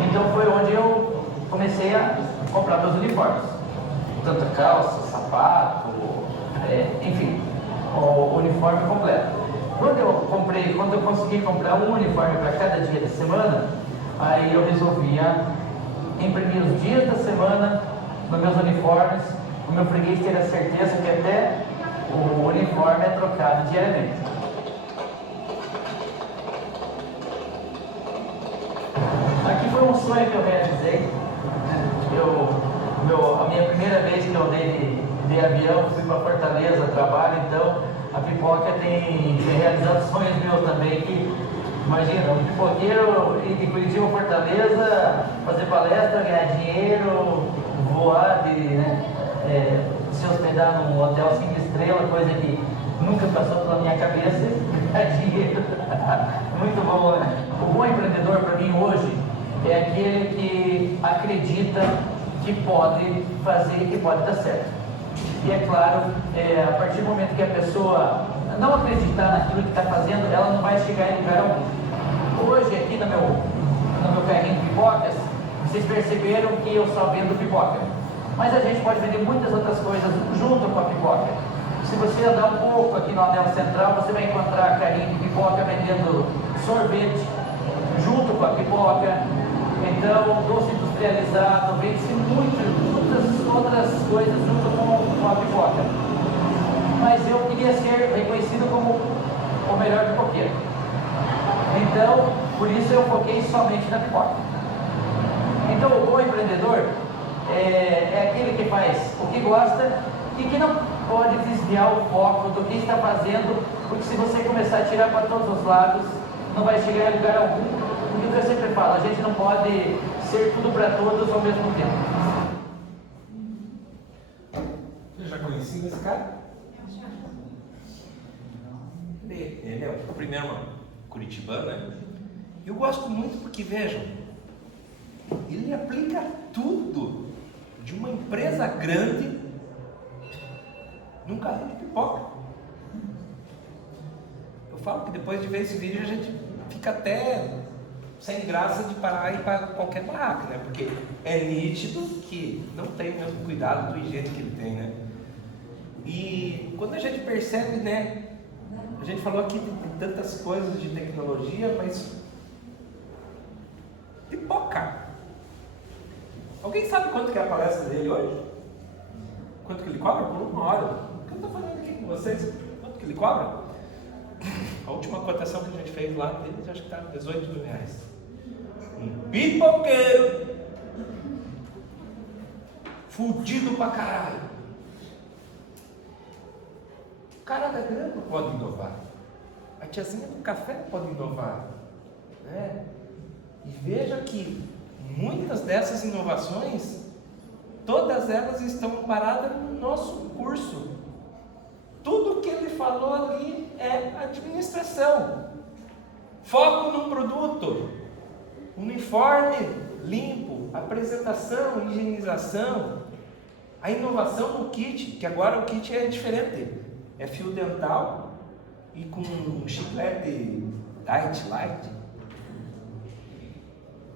Então foi onde eu comecei a comprar meus uniformes, tanto calça, sapato, enfim, o uniforme completo. Quando eu consegui comprar um uniforme para cada dia da semana, aí eu resolvia imprimir os dias da semana nos meus uniformes, o meu freguês ter a certeza que até o uniforme é trocado diariamente. Aqui foi um sonho que eu realizei. A minha primeira vez que eu andei de avião, fui para Fortaleza, trabalho, então a pipoca tem realizado sonhos meus também, que imagina, um pipoqueiro ir de Curitiba a Fortaleza, fazer palestra, ganhar dinheiro, voar, se hospedar num hotel 5 estrelas, coisa que nunca passou pela minha cabeça, ganhar dinheiro. Muito bom, né? O bom empreendedor para mim hoje é aquele que acredita que pode fazer e que pode dar certo. E é claro, a partir do momento que a pessoa não acreditar naquilo que está fazendo, ela não vai chegar em lugar algum. Hoje, aqui no meu carrinho de pipocas, vocês perceberam que eu só vendo pipoca. Mas a gente pode vender muitas outras coisas junto com a pipoca. Se você andar um pouco aqui no anel central, você vai encontrar carrinho de pipoca vendendo sorvete junto com a pipoca. Então, doce industrializado, vende-se muitas outras coisas junto com a pipoca. Mas eu queria ser reconhecido como o melhor pipoqueiro. Então, por isso eu foquei somente na pipoca. Então, o bom empreendedor é aquele que faz o que gosta e que não pode desviar o foco do que está fazendo, porque se você começar a tirar para todos os lados, não vai chegar em lugar algum. E o que eu sempre falo, a gente não pode ser tudo para todos ao mesmo tempo. Você já conhecia esse cara? Ele é o primeiro curitibano, né? Eu gosto muito porque, vejam, ele aplica tudo de uma empresa grande num carrinho de pipoca. Eu falo que depois de ver esse vídeo a gente fica até sem graça de parar e ir para qualquer barraca, né? Porque é nítido que não tem o mesmo cuidado do higiene que ele tem, né? E quando a gente percebe, né? A gente falou aqui de tantas coisas de tecnologia, mas pipoca. Alguém sabe quanto que é a palestra dele hoje? Quanto que ele cobra por uma hora? O que eu estou falando aqui com vocês? Quanto que ele cobra? A última cotação que a gente fez lá deles, acho que está 18 mil reais. Um pipoqueiro fudido pra caralho. O cara da grama pode inovar. A tiazinha do café pode inovar, né? E veja que muitas dessas inovações, todas elas estão paradas no nosso curso. Tudo que ele falou ali é administração. Foco no produto, uniforme limpo, apresentação, higienização, a inovação no kit, que agora o kit é diferente. É fio dental e com um chiclete diet light.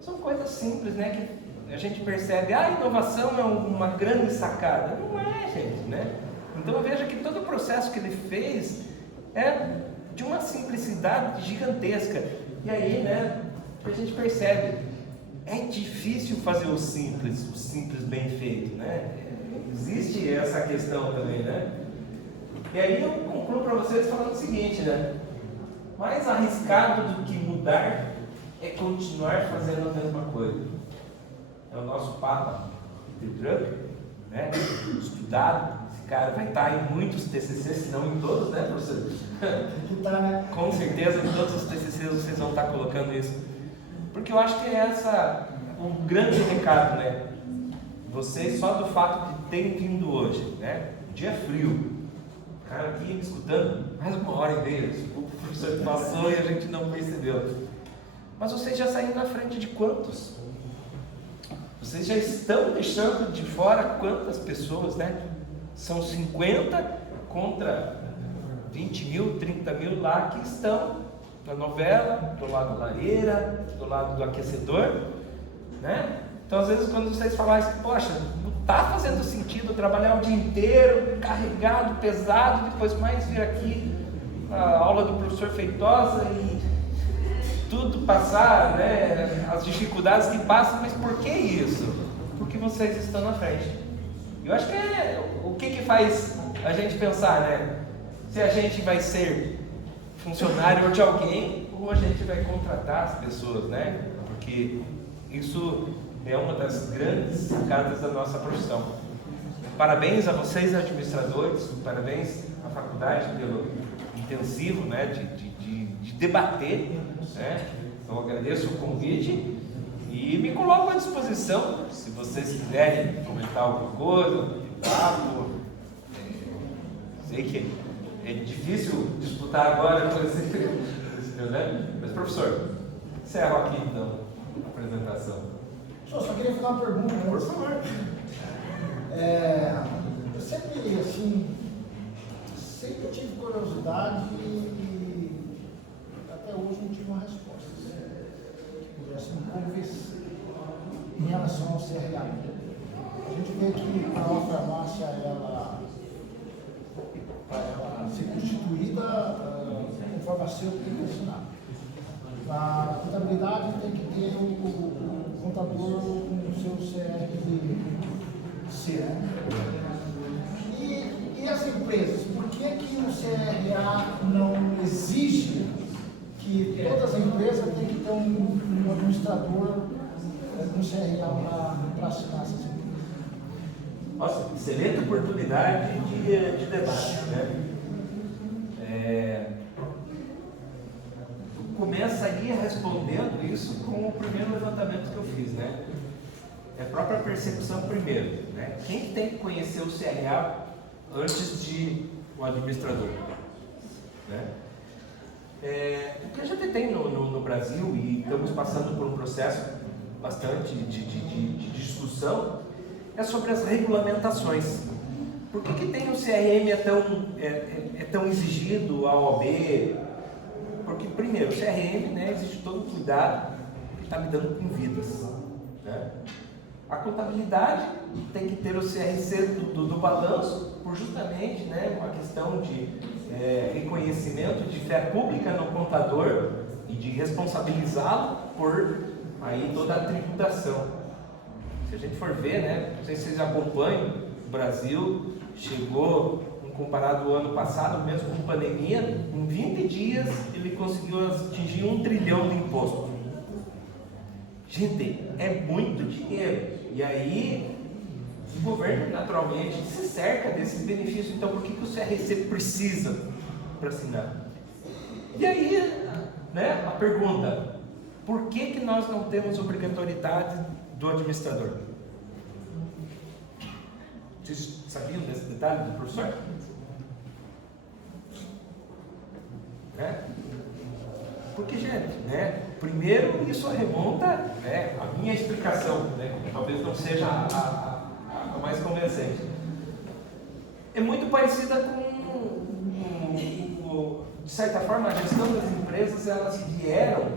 São coisas simples, né? Que a gente percebe, a inovação é uma grande sacada. Não é, gente, né? Então veja que todo o processo que ele fez é de uma simplicidade gigantesca. E aí, né, a gente percebe, é difícil fazer o simples bem feito, né? Existe essa questão também, né? E aí eu concluo para vocês falando o seguinte, né? Mais arriscado do que mudar é continuar fazendo a mesma coisa. É o nosso Papa, Peter Drucker, né? Estudado. Esse cara vai estar em muitos TCCs, se não em todos, né, professor? Com certeza em todos os TCCs vocês vão estar colocando isso. Porque eu acho que é essa o grande recado, né? Vocês, só do fato de terem vindo hoje, né? Um dia frio. O cara aqui me escutando mais 1h30. O professor passou e a gente não percebeu. Mas vocês já saíram na frente de quantos? Vocês já estão deixando de fora quantas pessoas, né? São 50 contra 20 mil, 30 mil lá que estão na novela, do lado da lareira, do lado do aquecedor, né? Então às vezes quando vocês falarem assim, poxa, não está fazendo sentido trabalhar o dia inteiro, carregado, pesado, depois mais vir aqui a aula do professor Feitosa e tudo passar, né? As dificuldades que passam, mas por que isso? Porque vocês estão na frente. Eu acho que é o que faz a gente pensar, né? Se a gente vai ser funcionário de alguém ou a gente vai contratar as pessoas, né? Porque isso é uma das grandes sacadas da nossa profissão. Parabéns a vocês, administradores, parabéns à faculdade pelo intensivo, né? De debater, né? Então agradeço o convite e me coloco à disposição, se vocês quiserem comentar alguma coisa, papo. Sei que é difícil disputar agora com esse, né? Mas professor, encerro aqui então a apresentação. Professor, só queria fazer uma pergunta, né? Por favor. Eu sempre, assim, sempre tive curiosidade e até hoje não tive uma resposta que pudesse me convencer em relação ao CRH. A gente vê que a farmácia, ela para ela ser constituída conforme a seu intencionado. A contabilidade tem que ter o contador com o seu CRC, né? E as empresas, por que o CRA não exige que todas as empresas tenham que ter um administrador com CRA para assinar essas empresas? Nossa, excelente oportunidade de debate, né? Começaria respondendo isso com o primeiro levantamento que eu fiz, né? É a própria percepção primeiro, né? Quem que tem que conhecer o CRA antes de o administrador, né? O que a gente tem no Brasil, e estamos passando por um processo bastante de discussão, é sobre as regulamentações. Por que tem o CRM é tão exigido, a OAB? Porque, primeiro, o CRM, né, exige todo o cuidado que está lidando com vidas, né? A contabilidade tem que ter o CRC do balanço, por justamente, né, uma questão de reconhecimento de fé pública no contador e de responsabilizá-lo por aí toda a tributação. Se a gente for ver, né, não sei se vocês acompanham, o Brasil chegou, comparado ao ano passado, mesmo com pandemia, em 20 dias ele conseguiu atingir 1 trilhão de imposto. Gente, é muito dinheiro. E aí, o governo naturalmente se cerca desses benefícios. Então, por que o CRC precisa para assinar? E aí, né, a pergunta: por que nós não temos obrigatoriedade do administrador? Vocês sabiam desse detalhe do professor? Porque, gente, né, primeiro isso remonta, né, a minha explicação, né, talvez não seja a mais convincente. É muito parecida com, de certa forma, a gestão das empresas, elas vieram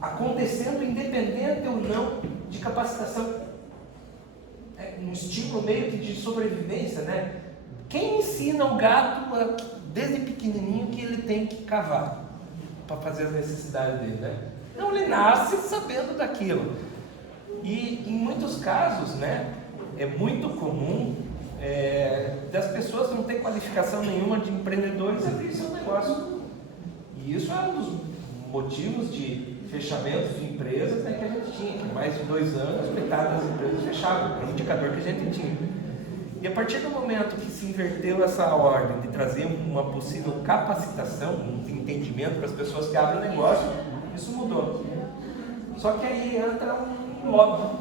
acontecendo independente ou não de capacitação. É um estímulo meio que de sobrevivência, né? Quem ensina o gato desde pequenininho que ele tem que cavar para fazer as necessidades dele, né? Não, ele nasce sabendo daquilo. E em muitos casos, né, é muito comum das pessoas não ter qualificação nenhuma de empreendedores abrir seu negócio. E isso é um dos motivos de fechamento de empresas, né, que a gente tinha, que mais de 2 anos, metade das empresas fechavam, era um indicador que a gente tinha. E a partir do momento que se inverteu essa ordem de trazer uma possível capacitação, um entendimento para as pessoas que abrem negócio, isso mudou. Só que aí entra um lobby.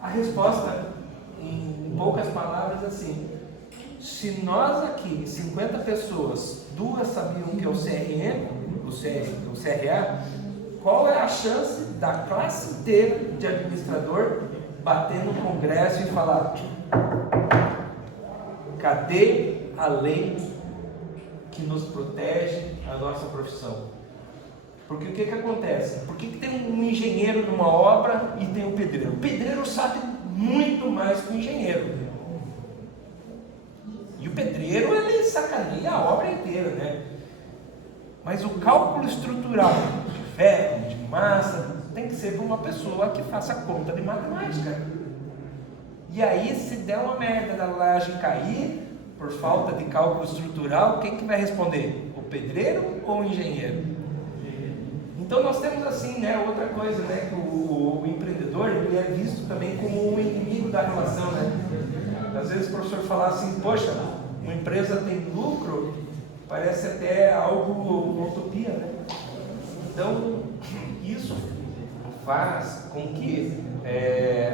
A resposta, em poucas palavras, assim: se nós aqui, 50 pessoas, 2 sabiam que é o CRM, o CRA, qual é a chance da classe inteira de administrador bater no Congresso e falar: cadê a lei que nos protege a nossa profissão? Porque o que acontece? Por que tem um engenheiro numa obra e tem um pedreiro? O pedreiro sabe muito mais que o engenheiro. E o pedreiro, ele sacaneia a obra inteira, né? Mas o cálculo estrutural de ferro, de massa, tem que ser para uma pessoa que faça conta de matemática. E aí, se der uma merda da laje cair, por falta de cálculo estrutural, quem que vai responder? O pedreiro ou o engenheiro? Então nós temos assim, né, outra coisa, né, que o empreendedor, ele é visto também como um inimigo da relação, né? Às vezes o professor fala assim: poxa, uma empresa tem lucro, parece até algo, uma utopia, né? Então, isso faz com que,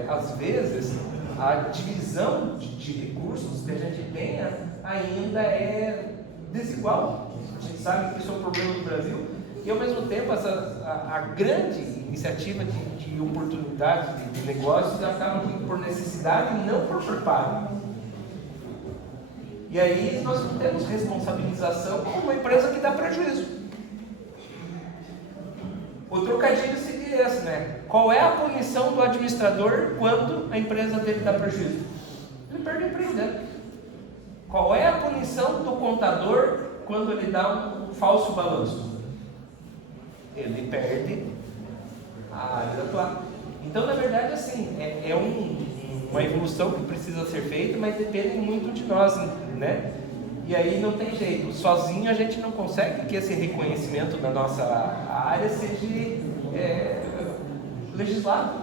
às vezes, a divisão de recursos que a gente tenha ainda é desigual. A gente sabe que isso é um problema do Brasil. E, ao mesmo tempo, a grande iniciativa de oportunidades, de negócios, acaba por necessidade e não por preparo. E aí nós não temos responsabilização com uma empresa que dá prejuízo. O trocadilho seria esse, né? Qual é a punição do administrador quando a empresa dele dá prejuízo? Ele perde o emprego dele. Qual é a punição do contador quando ele dá um falso balanço? Ele perde a área da tua. Então, na verdade, assim, é uma evolução que precisa ser feita, mas depende muito de nós, né? E aí não tem jeito. Sozinho a gente não consegue que esse reconhecimento da nossa área seja legislado.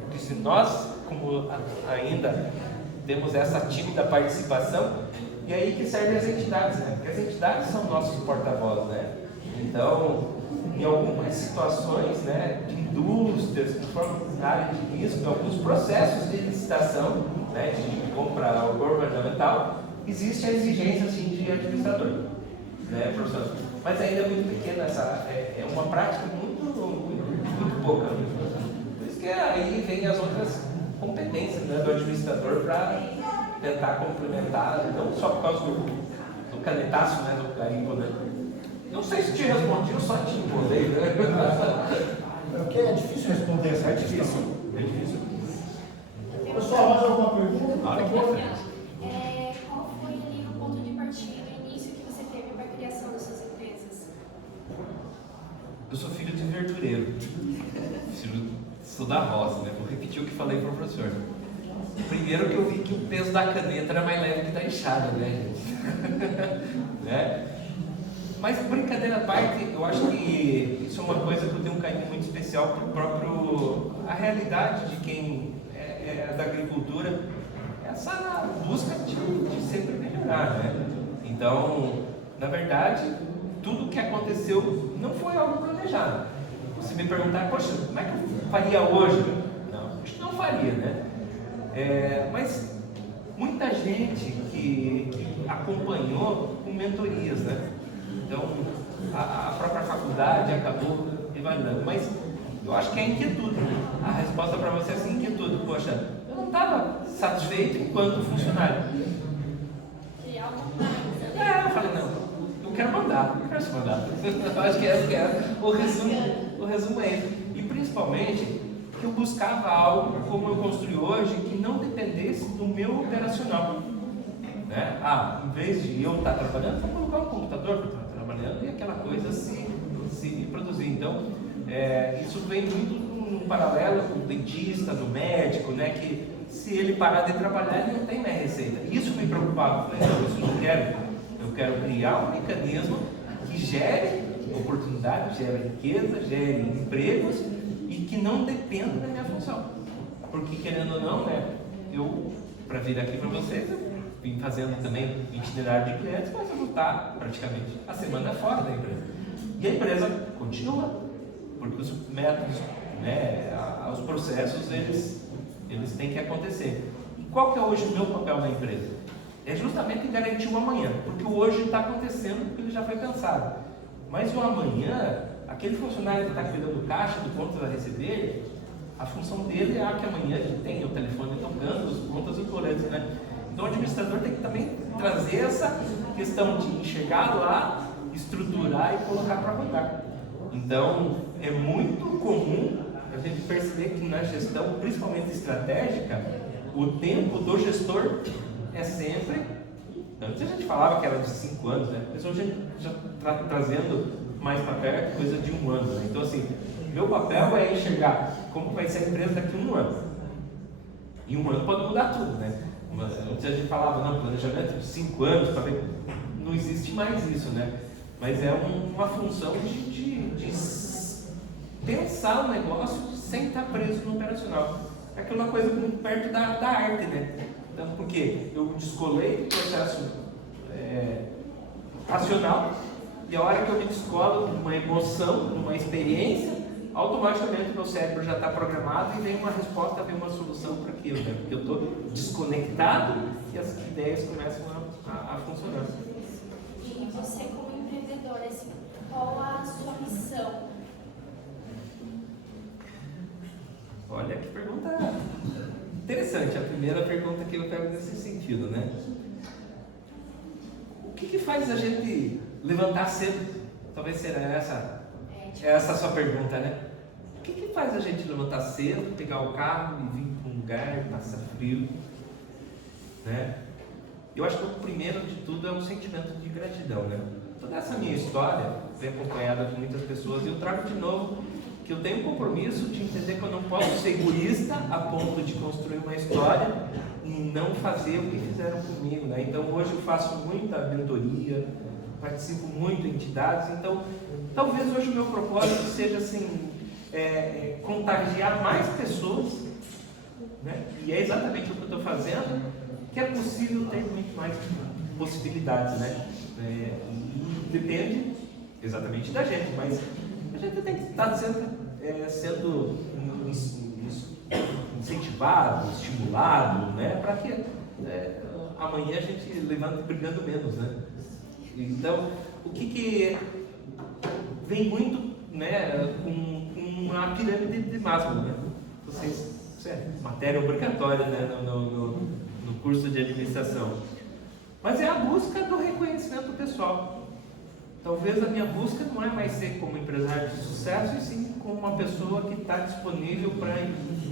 Porque se nós, como ainda temos essa tímida participação, e aí que servem as entidades, né? Porque as entidades são nossos porta-vozes, né? Então, em algumas situações, né, de indústrias, que formam área de risco, em alguns processos de licitação, né, de compra governamental, existe a exigência assim, de administrador, né, professor? Mas ainda é muito pequena, é uma prática muito pouca. Por isso que aí vem as outras competências, né, do administrador para tentar complementar, não só por causa do canetaço, né, do carimbo, né? Não sei se te respondi, eu só te empolei, né? Porque é difícil responder essa questão. É difícil. Pessoal, mais alguma pergunta? Por favor. Qual foi ali o ponto de partida, o início que você teve para a criação das suas empresas? Eu sou filho de verdureiro. Sou da roça, né? Vou repetir o que falei para o professor. Primeiro que eu vi que o peso da caneta era mais leve que da enxada, né, gente? Né? Mas, brincadeira à parte, eu acho que isso é uma coisa que eu tenho um carinho muito especial a realidade de quem é da agricultura, essa busca de sempre melhorar, né? Então, na verdade, tudo que aconteceu não foi algo planejado. Se me perguntar, poxa, como é que eu faria hoje? Não, acho que não faria, né? Mas muita gente que acompanhou com mentorias, né? Então, a própria faculdade acabou revalidando. Mas eu acho que é inquietude. A resposta para você é assim, inquietude. Poxa, eu não estava satisfeito enquanto funcionário. Eu falei, não, eu quero mandar, eu quero se mandar. Eu acho que esse é o resumo é esse. E principalmente que eu buscava algo como eu construí hoje que não dependesse do meu operacional. Né? Em vez de eu estar trabalhando, vou colocar um computador para estar trabalhando e aquela coisa se produzir. Então, isso vem muito num paralelo com o dentista, do médico, né? Que se ele parar de trabalhar, ele não tem mais receita. Isso me preocupava. Falei, não, isso eu não quero. Eu quero criar um mecanismo que gere oportunidade, gere riqueza, gere empregos e que não dependa da minha função. Porque, querendo ou não, né? Eu, para vir aqui para vocês, eu vim fazendo também itinerário de clientes, mas eu vou estar praticamente a semana fora da empresa. E a empresa continua, porque os métodos, né, os processos, eles têm que acontecer. E qual que é hoje o meu papel na empresa? É justamente garantir o amanhã, porque o hoje está acontecendo porque ele já foi pensado. Mas o amanhã, aquele funcionário que está cuidando do caixa, do contas a receber, a função dele é que amanhã a gente tem o telefone tocando, os contas e os boletos, né? Então o administrador tem que também trazer essa questão de chegar lá, estruturar e colocar para rodar. Então é muito comum a gente perceber que na gestão, principalmente estratégica, o tempo do gestor é sempre. Antes a gente falava que era de 5 anos, né? Mas hoje a gente já está trazendo mais para perto, coisa de 1 ano. Né? Então, assim, meu papel é enxergar como vai ser a empresa daqui a 1 ano. E 1 ano pode mudar tudo, né? Antes a gente falava, não, planejamento de 5 anos, talvez não existe mais isso, né? Mas é uma função de pensar o negócio sem estar preso no operacional. É aquela coisa muito perto da arte, né? Então, porque eu descolei do processo racional e a hora que eu me descolo numa emoção, numa experiência, automaticamente meu cérebro já está programado e vem uma resposta, vem uma solução para aquilo, né? Porque eu estou desconectado e as ideias começam a funcionar. E você como empreendedor, qual a sua missão? Olha que pergunta interessante, a primeira pergunta que eu pego nesse sentido, né? O que faz a gente levantar cedo? Talvez seja essa a sua pergunta, né? O que faz a gente levantar cedo, pegar o carro e vir para um lugar, passar frio, né? Eu acho que o primeiro de tudo é um sentimento de gratidão, né? Toda essa minha história vem acompanhada de muitas pessoas e eu trago de novo que eu tenho um compromisso de entender que eu não posso ser egoísta a ponto de construir uma história e não fazer o que fizeram comigo, né? Então hoje eu faço muita mentoria, participo muito em entidades, então talvez hoje o meu propósito seja assim, contagiar mais pessoas, né? E é exatamente o que eu estou fazendo, que é possível ter muito mais possibilidades, né? E depende exatamente da gente, mas a gente tem que estar sendo incentivado, estimulado, né? Para que amanhã a gente levante brigando menos, né? Então, o que vem muito, né, com a pirâmide de Maslow, né? Isso é matéria obrigatória, né, no curso de administração. Mas é a busca do reconhecimento pessoal. Talvez a minha busca não é mais ser como empresário de sucesso, e sim como uma pessoa que está disponível para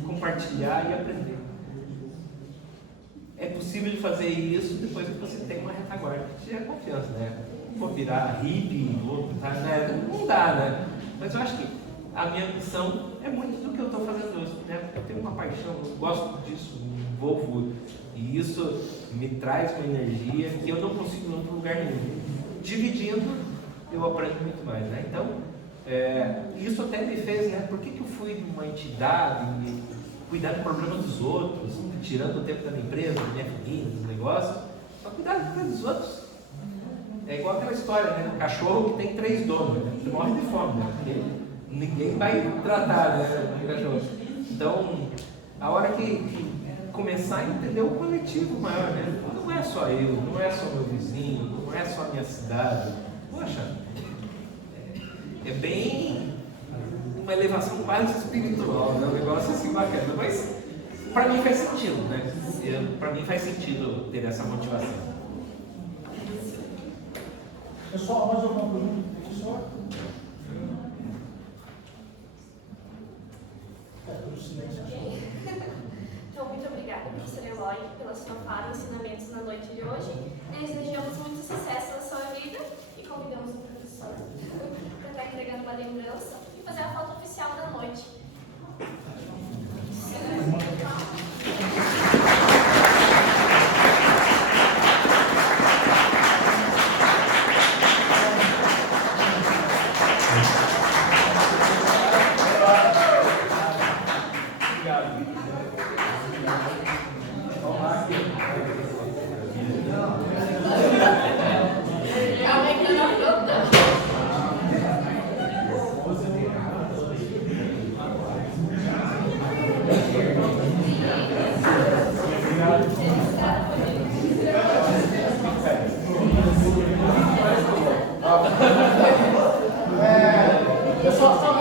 compartilhar e aprender. É possível de fazer isso depois que você tem uma retaguarda que te dê confiança, né? Vou virar hippie, né? Não dá, né? Mas eu acho que a minha missão é muito do que eu estou fazendo hoje, né? Eu tenho uma paixão, eu gosto disso, me envolvo, e isso me traz uma energia que eu não consigo em outro lugar nenhum. Dividindo, eu aprendo muito mais, né? Então, isso até me fez, né? Por que eu fui numa entidade, cuidar do problema dos outros, tirando o tempo da minha empresa, da minha família, dos negócios, para cuidar do problema dos outros? É igual aquela história, né? O cachorro que tem 3 donos, né? Ele morre de fome, né? Porque ninguém vai tratar, né, o cachorro. Então, a hora que começar a entender o coletivo maior, né? Não é só eu, não é só meu vizinho, não é só a minha cidade. Poxa, é bem uma elevação quase espiritual, né? Um negócio assim bacana. Mas para mim faz sentido, né? Para mim faz sentido ter essa motivação. Pessoal, mais alguma pergunta, professor? Então, muito obrigada, professor Eloy, pela sua fala e ensinamentos na noite de hoje. Desejamos muito sucesso na sua vida e convidamos o professor para estar entregando uma lembrança e fazer a foto oficial da noite. Pessoal, só